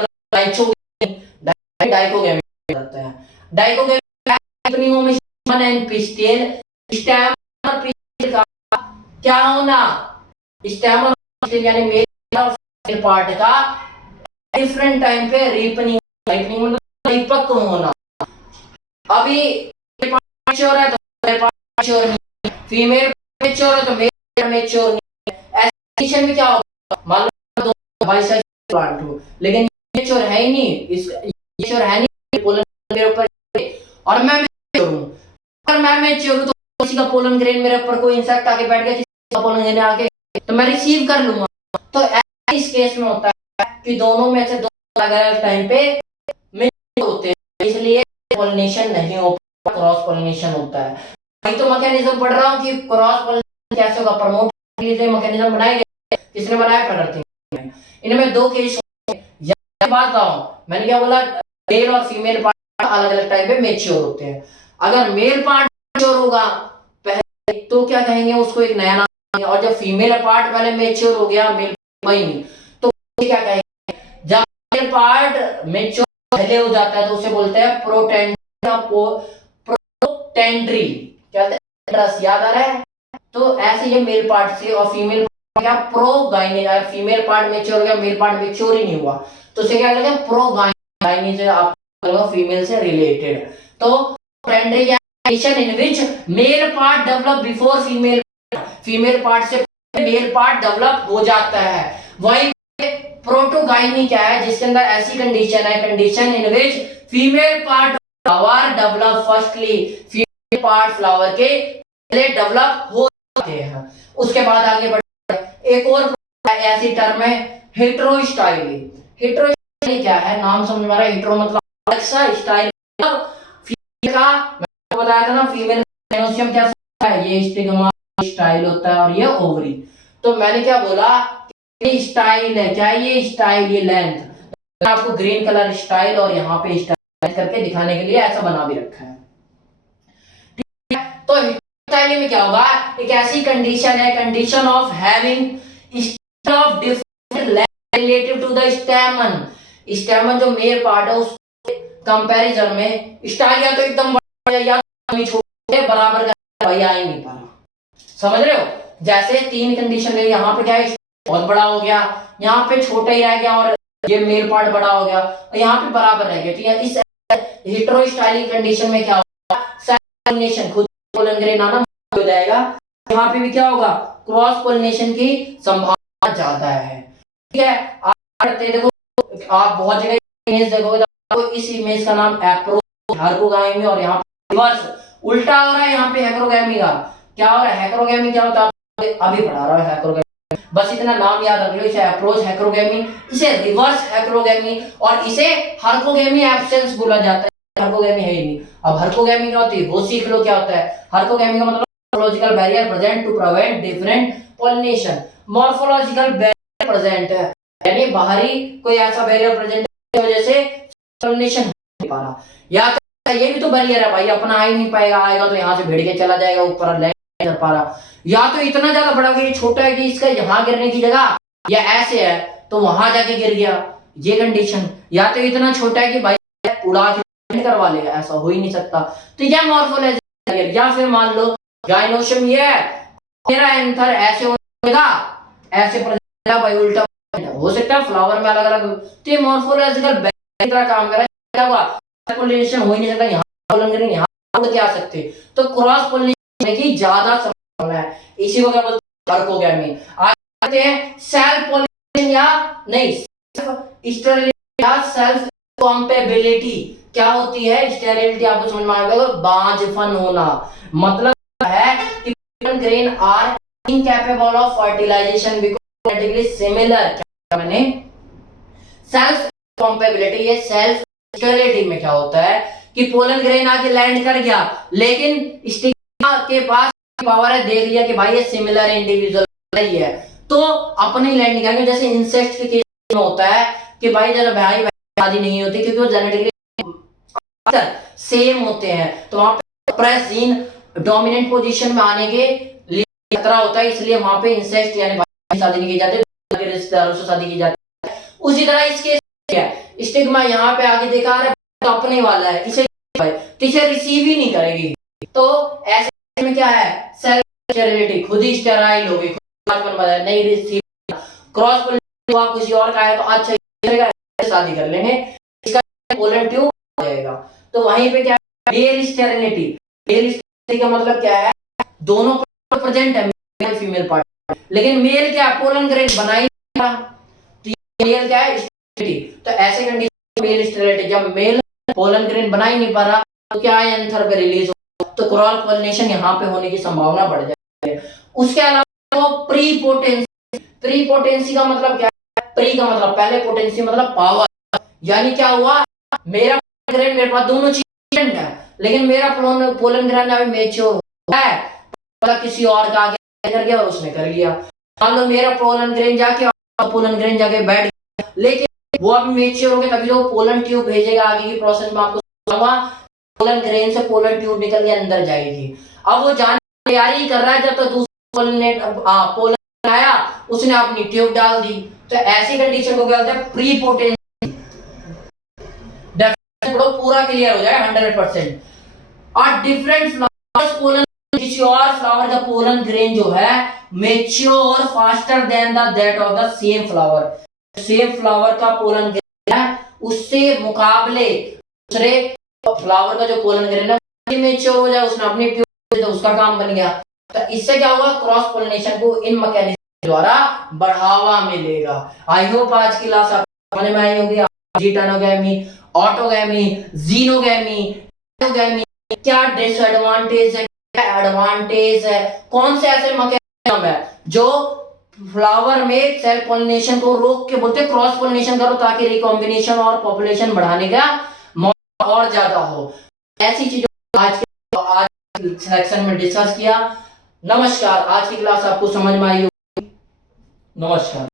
डाइकोगैमी जाता है। डाइकोगैमी में स्टेमन एंड पिस्टिल, स्टेम और पिस्टिल का क्या होना, स्टेम और पिस्टिल यानी मेल और फीमेल पार्ट का डिफरेंट टाइम पे रिपनिंग मतलब परिपक्व होना। अभी मैच्योर है तो मैच्योर नहीं, फीमेल मैच्योर है तो मेल मैच्योर नहीं। ऐसे कंडीशन में क्या होगा, मान लो दो बाइसेक्सुअल प्लांट हो लेकिन मैच्योर है ही नहीं, इस मैच्योर है नहीं, पोलन मेरे ऊपर और मैं मैच्योर हूं, अगर मैं मैच्योर हूं तो किसी का पोलन ग्रेन मेरे ऊपर कोई इंसेक्ट आके बैठ गया, किसी का पोलन ग्रेन आके, तो मैं रिसीव कर लूंगा। तो इस केस में होता है कि दोनों में से दो अलग-अलग टाइम पे मैच्योर होते हैं, इसलिए पॉलिनेशन नहीं हो पाता, क्रॉस पॉलिनेशन होता है। मैं तो मैकेनिज्म पढ़ रहा हूं कि क्रॉस पॉलिनेशन कैसे होगा, प्रमोट के लिए मैकेनिज्म बनाए गए, किसने बनाया, प्रकृति ने। इनमें दो केस ये बात बताओ, मैंने क्या बोला, मेल और फीमेल पार्ट अलग अलग टाइम पे मैच्योर होते हैं। अगर मेल पार्ट मैच्योर होगा पहले तो क्या कहेंगे, उसको एक नया नाम देंगे, और जब फीमेल पार्ट पहले मैच्योर हो गया, मेल नहीं, तो क्या कहेंगे, जब मेल पार्ट मैच्योर पहले हो जाता है तो उसे बोलते हैं प्रोटेंड्री। क्या रस याद आ रहा है, तो ऐसे ये मेल पार्ट से और फीमेल क्या प्रोगाइनी, अगर फीमेल पार्ट मैच्योर हो गया, मेल पार्ट मैच्योर ही नहीं हुआ तो उसे क्या लगेगा, प्रोगाइनी से आप फीमेल से रिलेटेड। तो protandry condition in which male part develop before female, female part से मेल पार्ट डेवलप हो जाता है। वही प्रोटोगाइनी क्या है, जिसके अंदर ऐसी कंडीशन है, condition in which female part flower develop firstly, female part flower के पहले डेवलप होते हैं, उसके बाद आगे बढ़ते हैं। एक और ऐसी टर्म है हेटेरोस्टाइली। हेटेरोस्टाइली क्या है, नाम समझ में आ रहा है, हेटेरो मतलब अलग सा, स्टाइल फीमेल का, मैंने बताया था ना फीमेल मेनोसियम क्या है, ये स्टिग्मा स्टाइल होता है और ये ओवरी। तो मैंने क्या बोला, ये स्टाइल है, क्या ये स्टाइल, ये लेंथ, तो आपको ग्रीन कलर स्टाइल और यहाँ पे स्टाइल करके दिखाने के लिए ऐसा बना भी रखा है, ठीक है। तो स्टाइल में क्या होगा, एक ऐसी कंडीशन है, condition of having style of different length relative to the stamen. Stamen जो मेल पार्ट है उस कंपैरिजन में स्टाइल या तो एकदम बड़ा या छोटे बराबर का भाई आ ही नहीं पा रहा, समझ रहे हो। जैसे तीन कंडीशन है, यहाँ पे क्या है, बहुत बड़ा हो गया, यहाँ पे छोटा ही रह गया और ये मेल पार्ट बड़ा हो गया, और यहाँ पे बराबर रह गया, ठीक है। इस हेटेरोस्टाइलिक कंडीशन में क्या होगा, सेल्फ पॉलिनेशन, खुद पोलन ग्रेन आना हो जाएगा, यहाँ पे भी क्या होगा, क्रॉस पॉलिनेशन की संभावना ज्यादा है, ठीक है। आप देखो, आप बहुत जगह इमेज देखोगे तो इस इमेज का नाम एप्रोच हेटेरोगैमी, और यहाँ पे रिवर्स उल्टा हो रहा है, यहाँ पे हेटेरोगैमी का क्या हो रहा है, हेटेरोगैमी क्या होता है अभी पढ़ा रहा है, हेटेरोगैमी बस इतना नाम याद रख लो, इसे अप्रोच हेटेरोगैमी, इसे रिवर्स हेटेरोगैमी, और इसे हर्कोगैमी एब्सेंस बोला जाता है, हर्कोगैमी है ही नहीं। अब हर्कोगैमी क्या होती है वो सीख लो, क्या होता है हर्कोगैमी का मतलब, morphological barrier present to prevent different pollination. Morphological barrier present है यानी बाहरी कोई ऐसा बैरियर प्रेजेंट की वजह से पॉलिनेशन हो नहीं पा रहा, या तो ये भी तो बैरियर है भाई, अपना आ ही नहीं पाएगा, आएगा तो यहाँ से भिड़ के चला जाएगा, ऊपर लैंड नहीं कर पा रहा, या तो इतना ज्यादा बड़ा कि छोटा है कि इसका यहाँ गिरने की जगह या ऐसे है तो वहां जाके गिर गया, ये कंडीशन, या तो इतना छोटा है कि भाई उड़ा के करवा लेगा, ऐसा हो ही नहीं सकता, तो यह मॉर्फोलॉजी। या फिर मान लो गाइनोशियम ये मेरा एंथर ऐसे होगा, ऐसे भाई उल्टा हो सकता है, फ्लावर में अलग अलग, तो ये मॉर्फोलॉजिकल तरह काम कर रहा है, पॉलिनेशन हो ही नहीं सकता, यहाँ पोलन ग्रेन यहाँ उड़ के आ सकते, तो क्रॉस पोलिनेशन की ज्यादा संभावना है, इसी को क्या बोलते हैं हर्कोगैमी। आते हैं सेल्फ पोलिनेशन या नहीं, स्टेरिलिटी या सेल्फ कंपेबिलिटी क्या होती है, स्टेरिलिटी आपको समझ में आएगा, बांझपन होना, मतलब है कि pollen grain are incapable of fertilization because genetically similar. क्या मैंने सेल्फ कंपेबिलिटी, ये सेल्फ स्टेरिलिटी में क्या होता है कि पोलन ग्रेन आके लैंड कर गया, लेकिन स्टिग्मा के पास पावर है, देख लिया कि भाई ये सिमिलर इंडिविजुअल नहीं है, तो अपने लैंड करेंगे। जैसे इंसेक्ट के केस में होता है कि भाई जब भाई शादी नहीं होती क्योंकि वो जेनेटिकली सेम होते हैं। तो वहां पे प्रेस जीन डोमिनेंट पोजीशन में आने के लिए खतरा होता है, इसलिए वहां पे इंसेस्ट यानी भाई शादी नहीं की जाती, रिश्तेदारों से शादी की जाती है। उसी तरह इसके स्टिग्मा यहाँ पे आगे देखा है तो अपने वाला है, इसे तो इसे रिसीव ही नहीं करेगी। तो ऐसे में क्या है, सेल्फ स्टेरिलिटी, खुद ही स्टेराइल होगी, नहीं रिसीव, क्रॉस हुआ किसी और का है तो अच्छा शादी कर लेंगे, इसका पोलन ट्यूब हो जाएगा। तो वहीं पे क्या है, मेल स्टेरिलिटी, मेल स्टेरिलिटी का मतलब क्या है, दोनों प्रेजेंट है मेल फीमेल पार्ट, लेकिन मेल क्या है, पोलन ग्रेन बना ही नहीं रहा, तो मेल क्या है स्टेरिलिटी। तो ऐसे कंडीशन मेल स्टेरिलिटी, जब मेल पोलन ग्रेन बना ही नहीं पा रहा तो क्या है, एंथर पे रिलीज हो, तो क्रॉस पोलिनेशन यहाँ पे होने की संभावना बढ़ जाती है। उसके अलावा प्रीपोटेंसी, प्रीपोटेंसी का मतलब क्या है, प्री का मतलब पहले, पोटेंसी मतलब पावर, यानी क्या हुआ, मेरा ग्रेन मेरे पास दोनों चीजें है, लेकिन मेरा पोलन ग्रेन अभी मैच्योर हुआ है, मतलब किसी और का आगे कर गया और उसने कर लिया। मान लो मेरा पोलन ग्रेन जाके बैठ गया, लेकिन वो अभी मैच्योर हो गया, तभी तो पोलन ट्यूब भेजेगा आगे की प्रोसेस में, आपको पोलन ग्रेन से पोलन ट्यूब निकल के अंदर जाएगी। अब वो जाने की तैयारी कर रहा है, जब तक दूसरा पोलन आया उसने अपनी ट्यूब डाल दी। तो ऐसी कंडीशन को क्या बोलते हैं, प्रीपोटेंसी। पूरा क्लियर हो जाए 100%। और डिफरेंट फ्लावर्स पोलन, किसी और फ्लावर का पोलन ग्रेन जो है mature faster than the that of the same flower, same flower का पोलन ग्रेन है उससे मुकाबले दूसरे फ्लावर का जो पोलन ग्रेन है मैच्योर हो जाए, उसने अपनी ट्यूब, तो उसका काम बन गया। तो इससे क्या होगा, क्रॉस पोलिनेशन को इन मैकेनिज्म द्वारा बढ़ावा मिलेगा। आई होप आज की क्लास आपको समझ में आई होगी। जीटानोगैमी, ऑटोगैमी, जीनोगैमी, एंडोगैमी, क्या डिसएडवांटेज है, क्या एडवांटेज है, कौन से ऐसे मैकेनिज्म है जो फ्लावर में सेल्फ पोलिनेशन को रोक के बोलते क्रॉस पोलिनेशन करो ताकि रिकॉम्बिनेशन और पॉपुलेशन बढ़ाने का मौका और ज्यादा हो। ऐसी चीजों आज सेक्शन में डिस्कस किया। नमस्कार, आज की क्लास आपको समझ में आई होगी। नमस्कार।